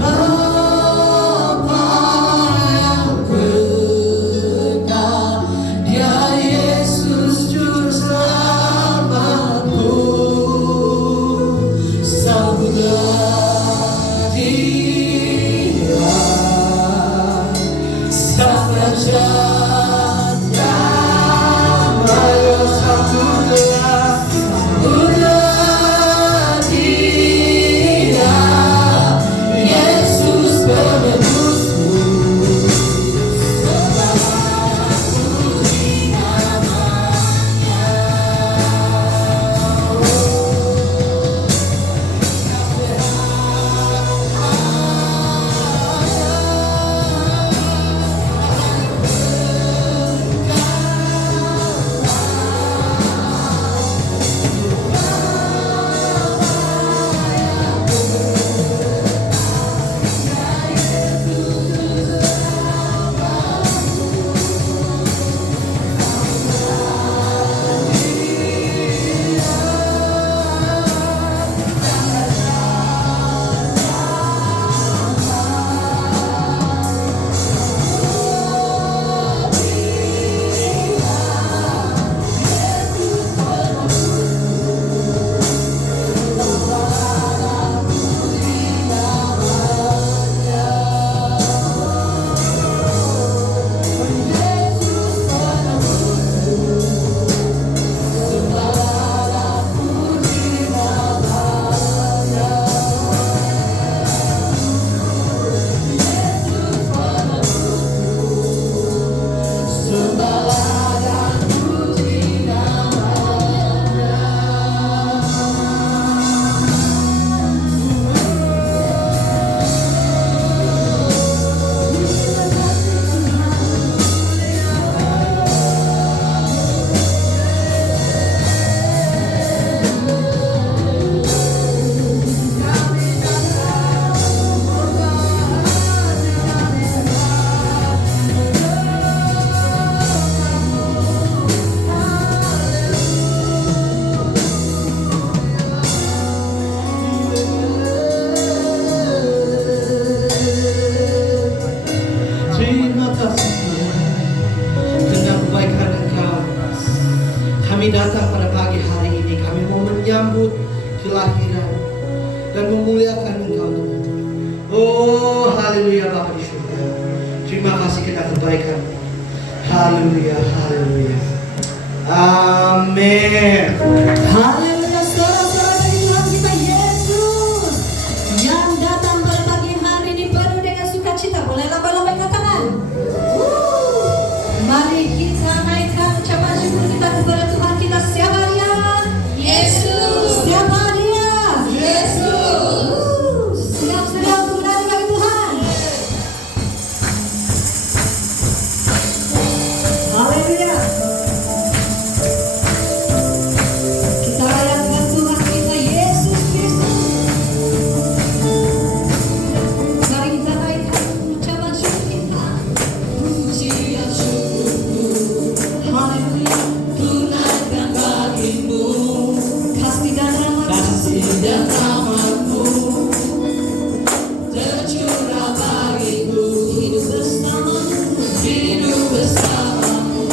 Bapa yang benar, Dia Yesus Juru Selamatku. Sambutlah Dia, Sang Raja damai. Sambutlah, sambutlah Dia, Yesus penebusku. Terima kasih Tuhan, dengan kebaikan Engkau kami datang pada pagi hari ini. Kami mau menyambut kelahiran dan memuliakan Engkau Tuhan. Oh haleluya Bapa di surga, terima kasih karena kebaikan. Haleluya, haleluya, amin. Haleluya, saudara-saudara dari Tuhan kita Yesus yang datang pada pagi hari ini penuh dengan sukacita. Boleh lambaikan tangan. Mari kita naikkan ucapan syukur kita kepada Tuhan kita. Siapa Dia? Yesus. Siapa Dia? Yesus. Sedang untuk menari bagi Tuhan. Haleluya. Kita rayakan Tuhan kita Yesus Kristus. Mari kita naikkan ucapan syukur kita. Pujian syukurku, haleluya, tunaikan bagimu kasih dan rahmat-Mu tercurah bagiku. Hidup bersamamu,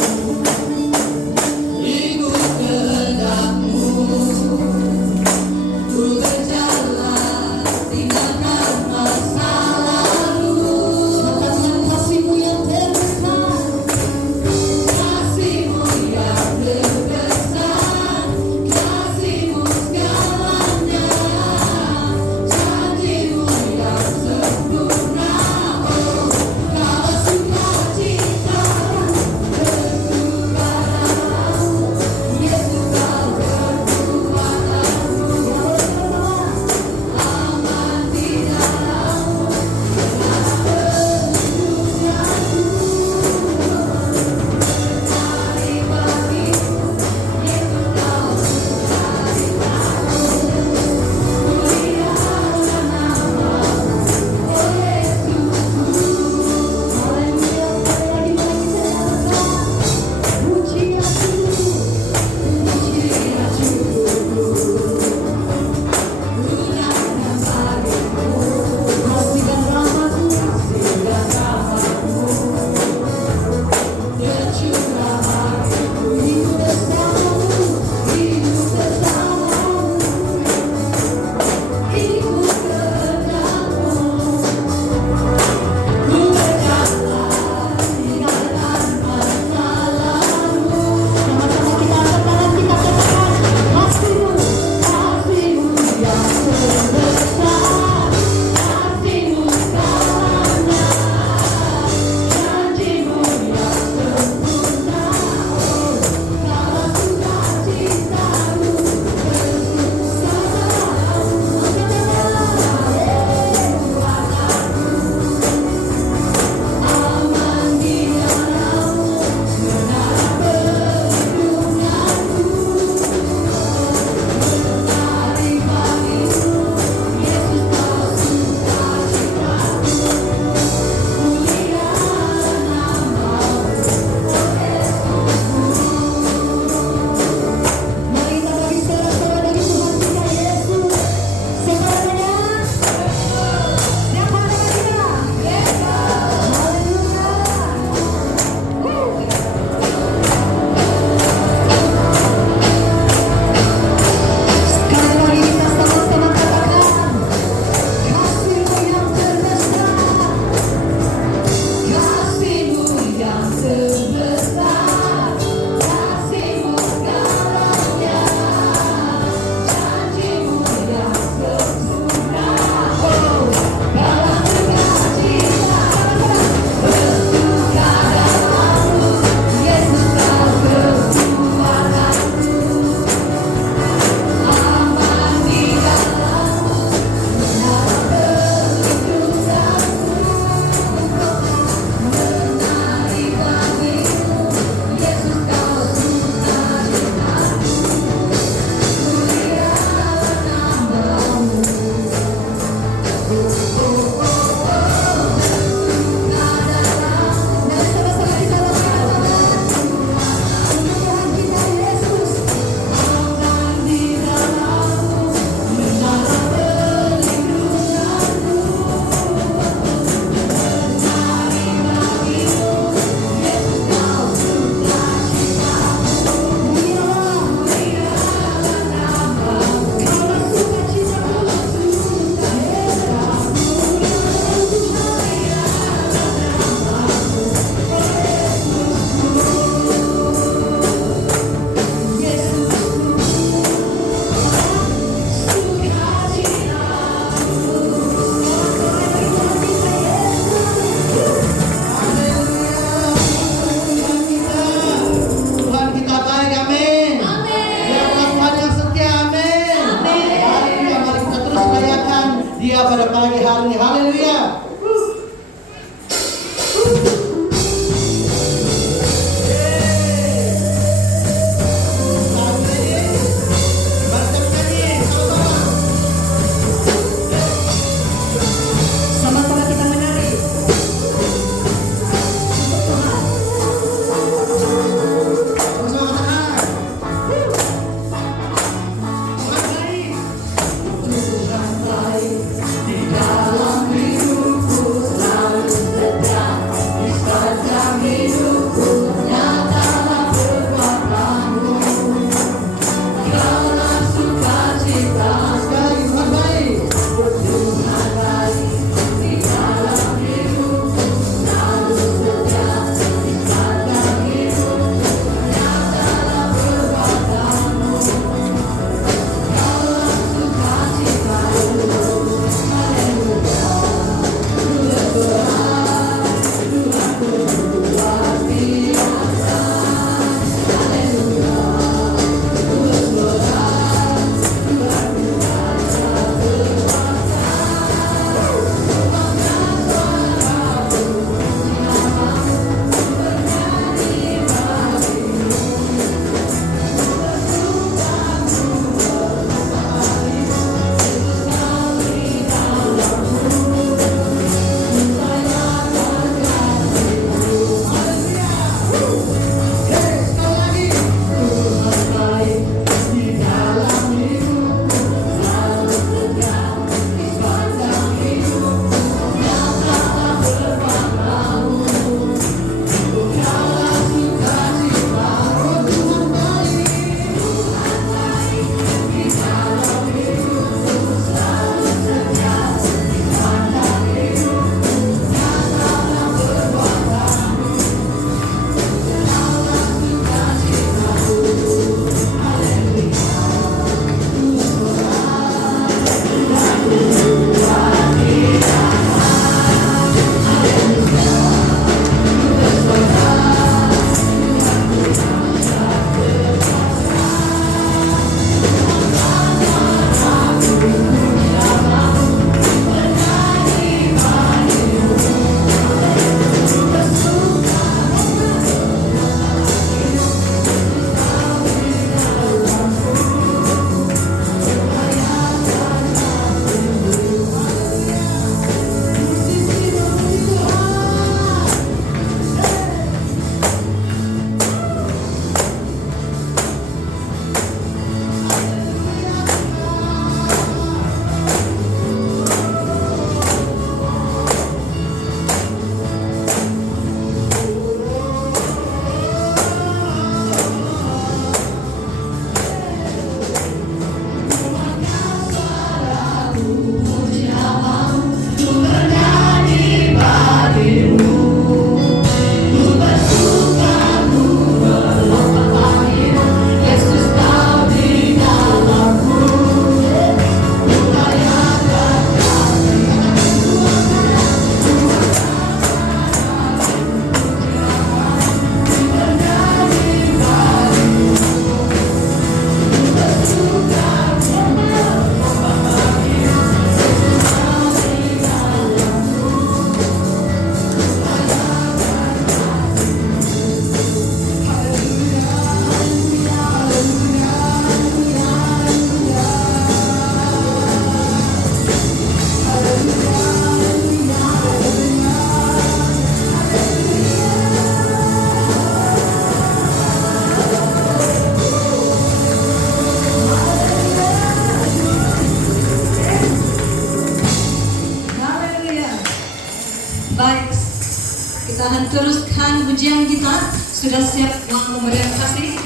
pujian kita. Sudah siap uang pemberian kasih?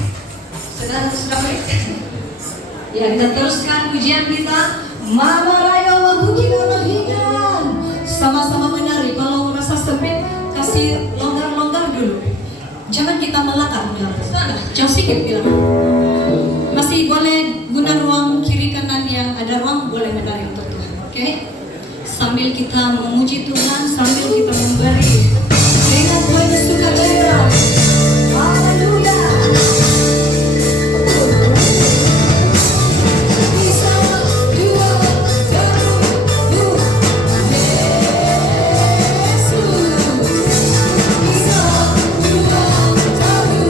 Sudah baik? Ya, kita teruskan pujian kita. Mama Raya lagu kita bagian. Sama-sama menari. Kalau merasa sempit, kasih longgar-longgar dulu. Jangan kita melangkah bilang. Jauh sedikit bilang. Masih boleh guna ruang kiri kanan yang ada ruang, boleh menari untuk Tuhan. Oke? Sambil kita memuji Tuhan, sambil kita memberi dengan banyak sukacita. Haleluya. Bisa, dua, satu, Yesus. Bisa, dua, satu,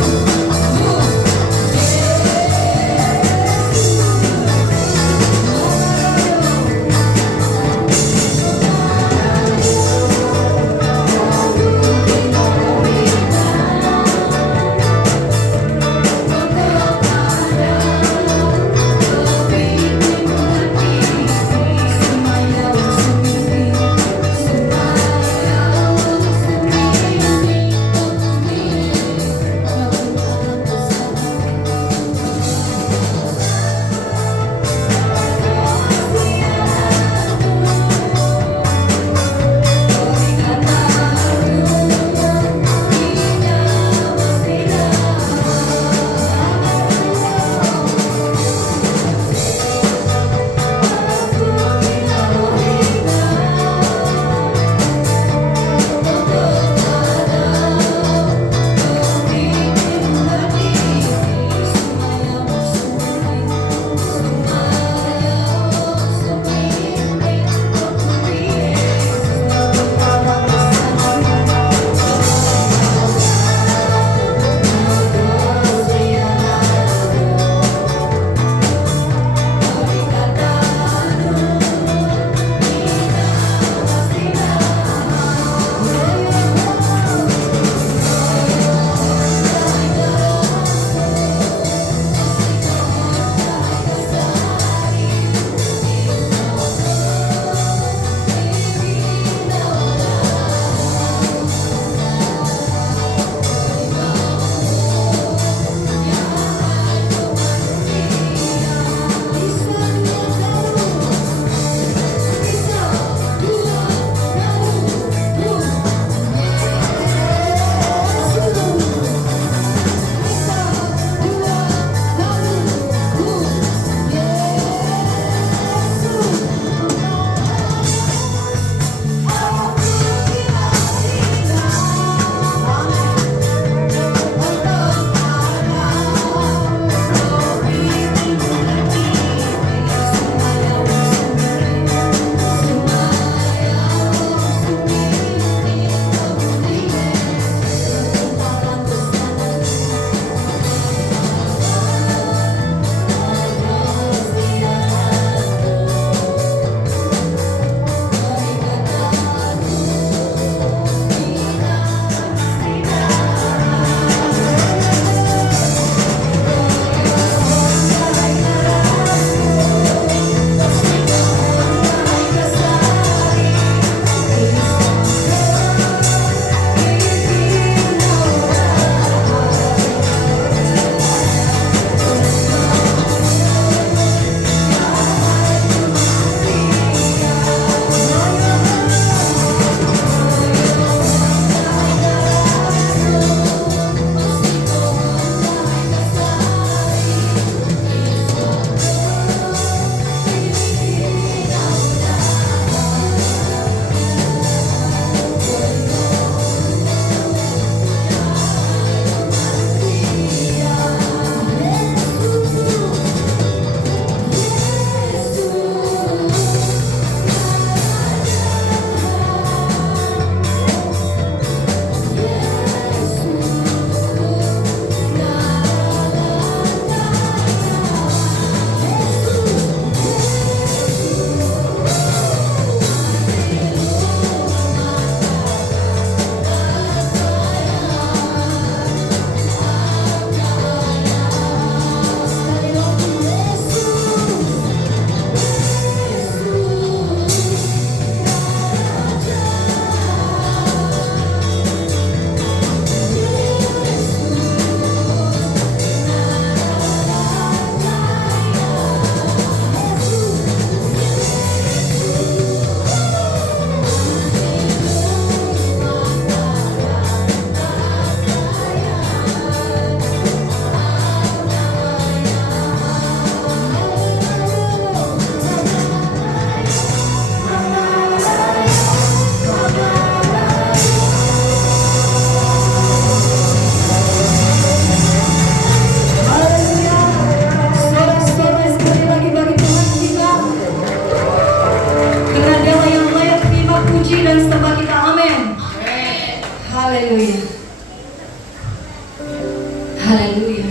Haleluya.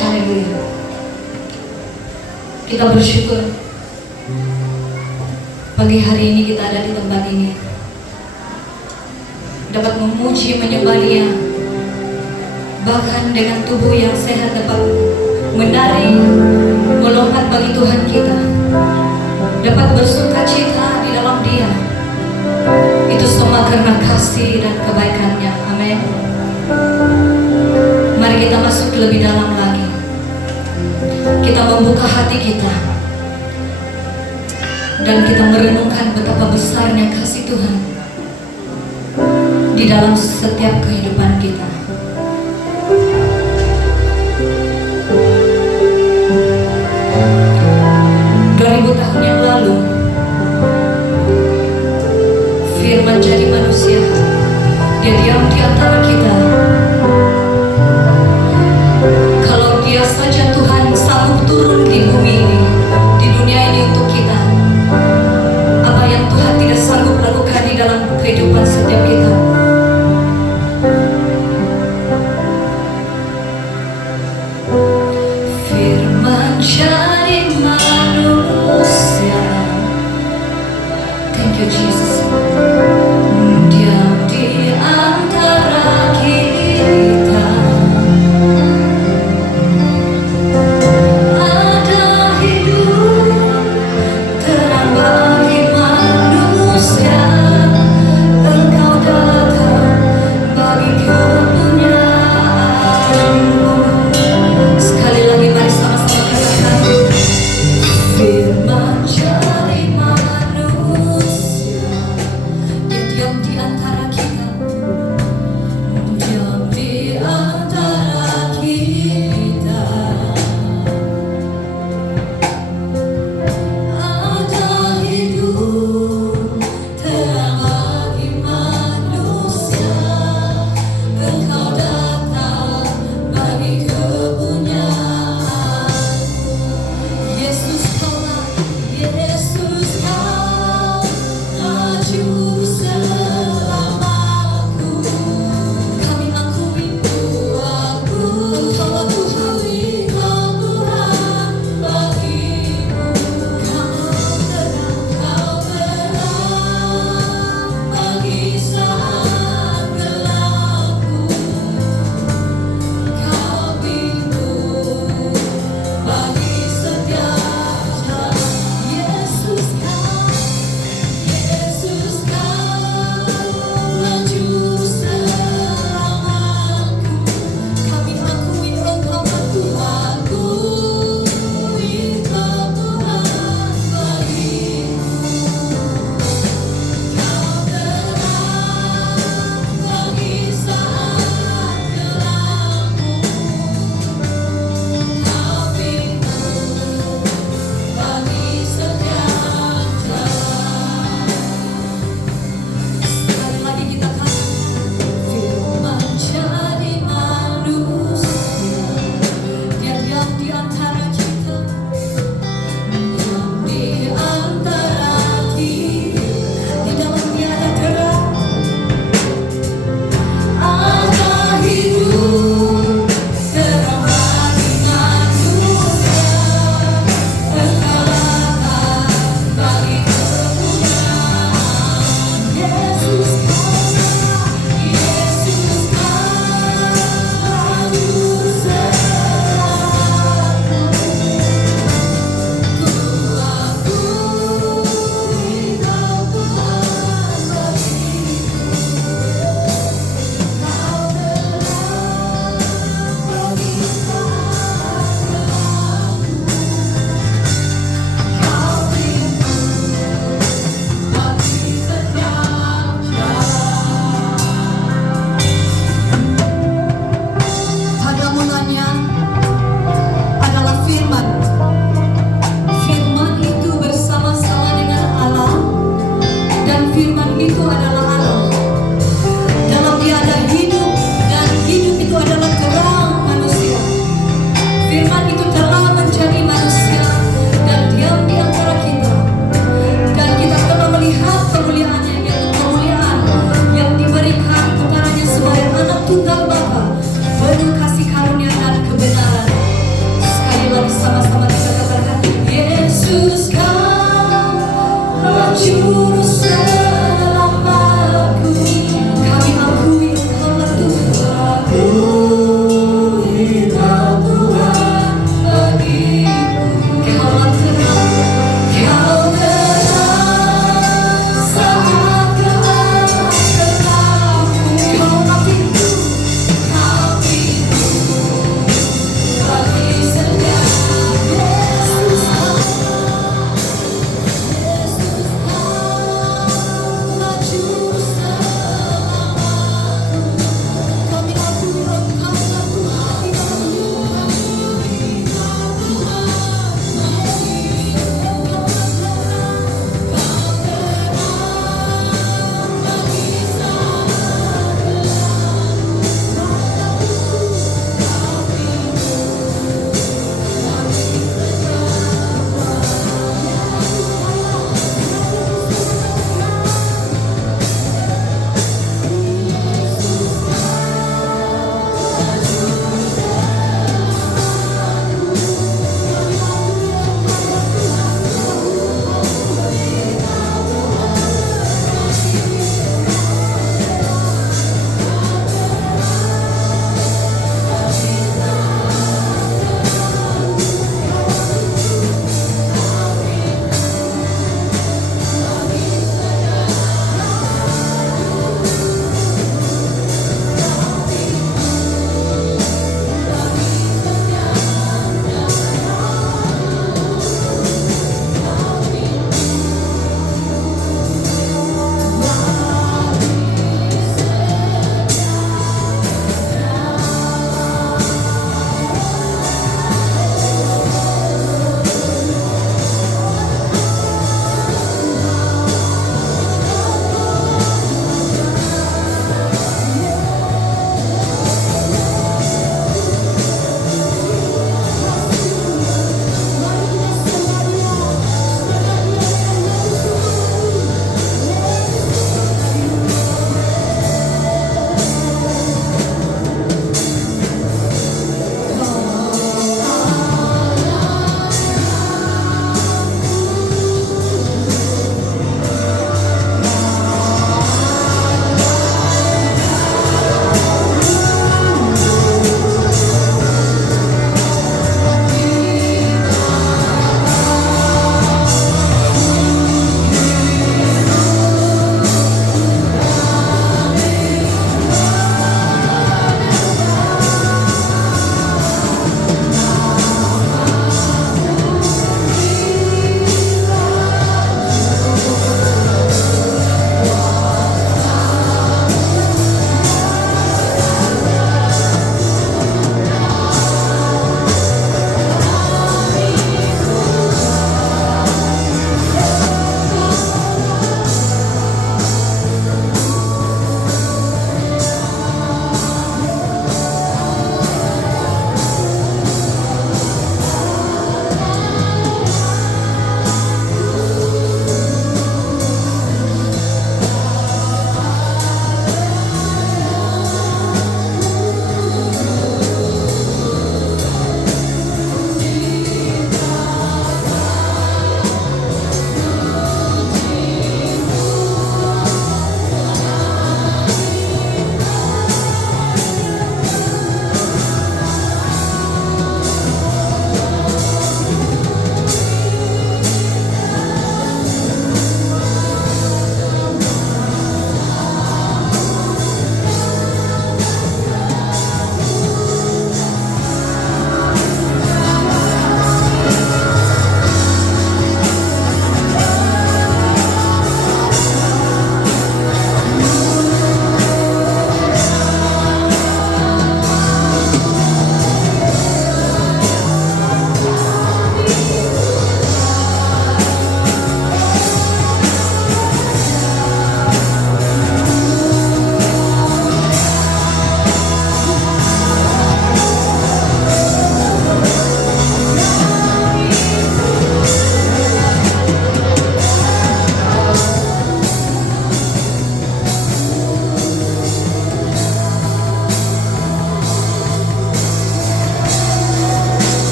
Haleluya. Kita bersyukur pagi hari ini kita ada di tempat ini, dapat memuji menyembah Dia, bahkan dengan tubuh yang sehat dapat menari, melompat bagi Tuhan kita, dapat bersuka cita di dalam Dia. Itu semua karena kasih dan kebaikan-Nya. Amin. Mari kita masuk lebih dalam lagi. Kita membuka hati kita dan kita merenungkan betapa besarnya kasih Tuhan di dalam setiap kehidupan kita. Tahun yang lalu Firman jadi manusia. Dia diam di antara kita. Kalau Dia saja Tuhan sanggup turun di bumi ini, di dunia ini untuk kita, apa yang Tuhan tidak sanggup lakukan di dalam kehidupan setiap kita? Firman jadi manusia. Thank you, Jesus. Diam di antara kita.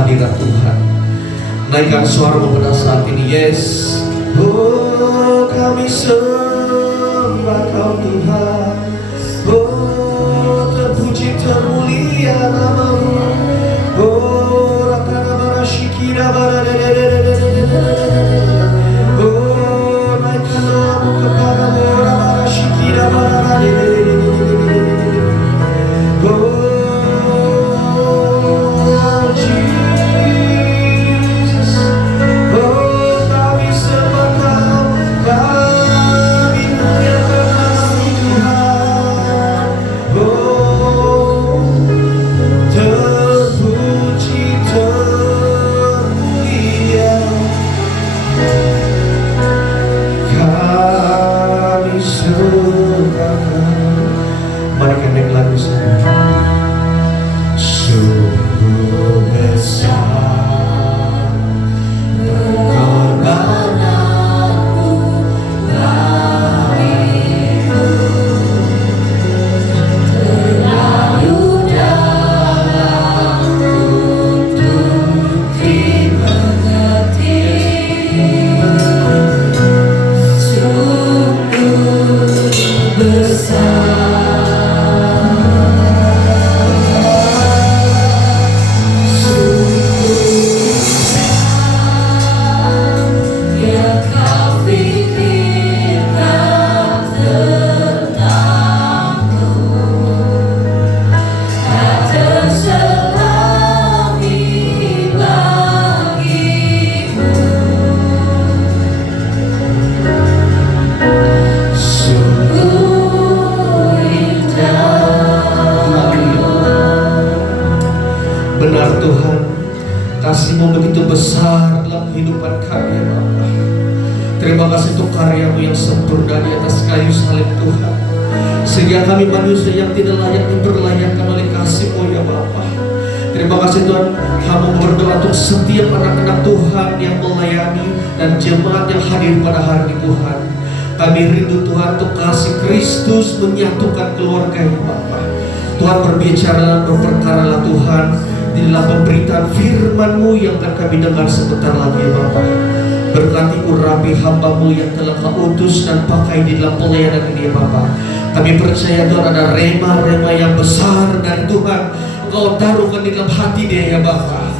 hadirat Tuhan. Naikkan suaramu pada saat ini. Yes. Oh, kami sembah Kau Tuhan. Oh, terpuji termulia nama-Mu. Oh, rakana shikira oh, naikkan doamu kepada-Mu, rakana shikira Kasih-Mu begitu besar dalam kehidupan kami ya Bapa. Terima kasih untuk karya-Mu yang sempurna di atas kayu salib Tuhan, sehingga kami manusia yang tidak layak diperlayakkan oleh kasih-Mu ya Bapa. Terima kasih Tuhan, Kamu berdoa untuk setiap anak-anak Tuhan yang melayani dan jemaat yang hadir pada hari ini Tuhan. Kami rindu Tuhan untuk kasih Kristus menyatukan keluarga ya Bapa. Tuhan berbicara dan berperkaralah Tuhan di dalam pemberitaan firman-Mu yang akan kami dengar sebentar lagi ya Bapa. Berkati urapi hamba-Mu yang telah Kau utus dan pakai di dalam pelayanan ini ya Bapa. Kami percaya Tuhan ada rema-rema yang besar dari Tuhan Kau taruhkan di dalam hati dia ya Bapa,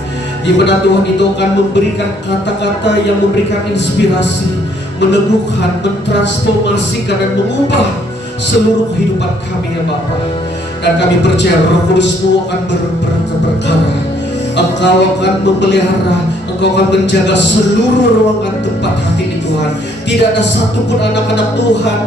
di mana Tuhan itu akan memberikan kata-kata yang memberikan inspirasi, meneguhkan, mentransformasikan dan mengubah seluruh kehidupan kami ya Bapa. Dan kami percaya Roh Kudus-Mu akan berperkara. Engkau akan memelihara, Engkau akan menjaga seluruh ruangan tempat hati ini Tuhan. Tidak ada satupun anak-anak Tuhan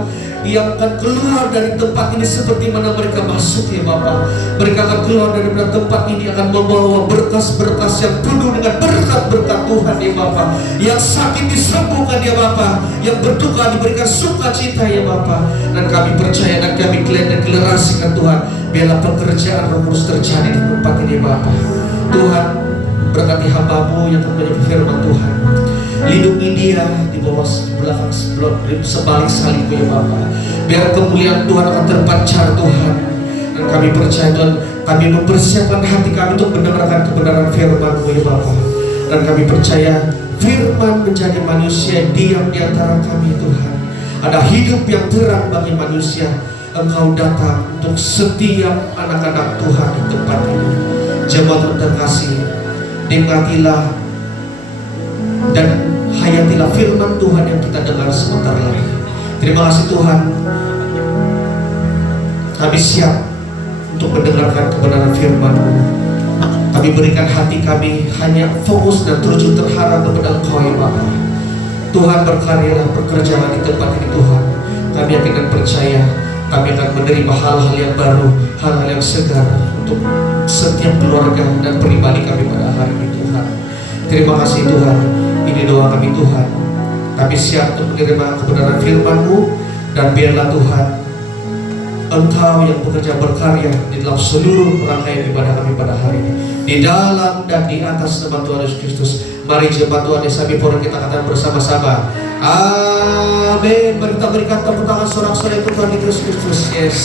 yang akan keluar dari tempat ini seperti mana mereka masuk ya Bapa. Mereka akan keluar dari tempat ini akan membawa berkas-berkas yang penuh dengan berkat-berkat Tuhan ya Bapa. Yang sakit disembuhkan ya Bapa, yang berduka diberikan sukacita ya Bapa. Dan kami percaya dan kami deklarasikan Tuhan, biarlah pekerjaan Roh Kudus terjadi di tempat ini Bapa. Tuhan, berkati hamba-Mu yang akan firman Tuhan. Lindungi dia di bawah belakang sebalik salib ya Bapa. Biar kemuliaan Tuhan akan terpancar Tuhan. Dan kami percaya Tuhan, kami mempersiapkan hati kami untuk mendengarkan kebenaran firman-Mu ya Bapa. Dan kami percaya firman menjadi manusia diam di antara kami Tuhan. Ada hidup yang terang bagi manusia. Engkau datang untuk setiap anak-anak Tuhan di tempat ini. Jemaat terkasih, nikmatilah dan hayatilah firman Tuhan yang kita dengar sebentar lagi. Terima kasih Tuhan, kami siap untuk mendengarkan kebenaran firman-Mu. Kami berikan hati kami hanya fokus dan terjun terharap kepada Engkau ya Bapa. Tuhan berkaryalah, bekerjalah di tempat ini Tuhan. Kami yakin dan percaya kami akan menerima hal-hal yang baru, hal-hal yang segar untuk setiap keluarga dan pribadi kami pada hari ini Tuhan. Terima kasih Tuhan, ini doa kami Tuhan. Kami siap untuk menerima kebenaran firman-Mu. Dan biarlah Tuhan, Engkau yang bekerja berkarya di dalam seluruh rangkaian ibadah kami pada hari ini, di dalam dan di atas nama Tuhan Yesus Kristus. Mari jemaat Tuhan Yesus kita katakan bersama-sama, amin. Mari kita berikan tepuk tangan sorak-sorai Tuhan Yesus Kristus. Yes.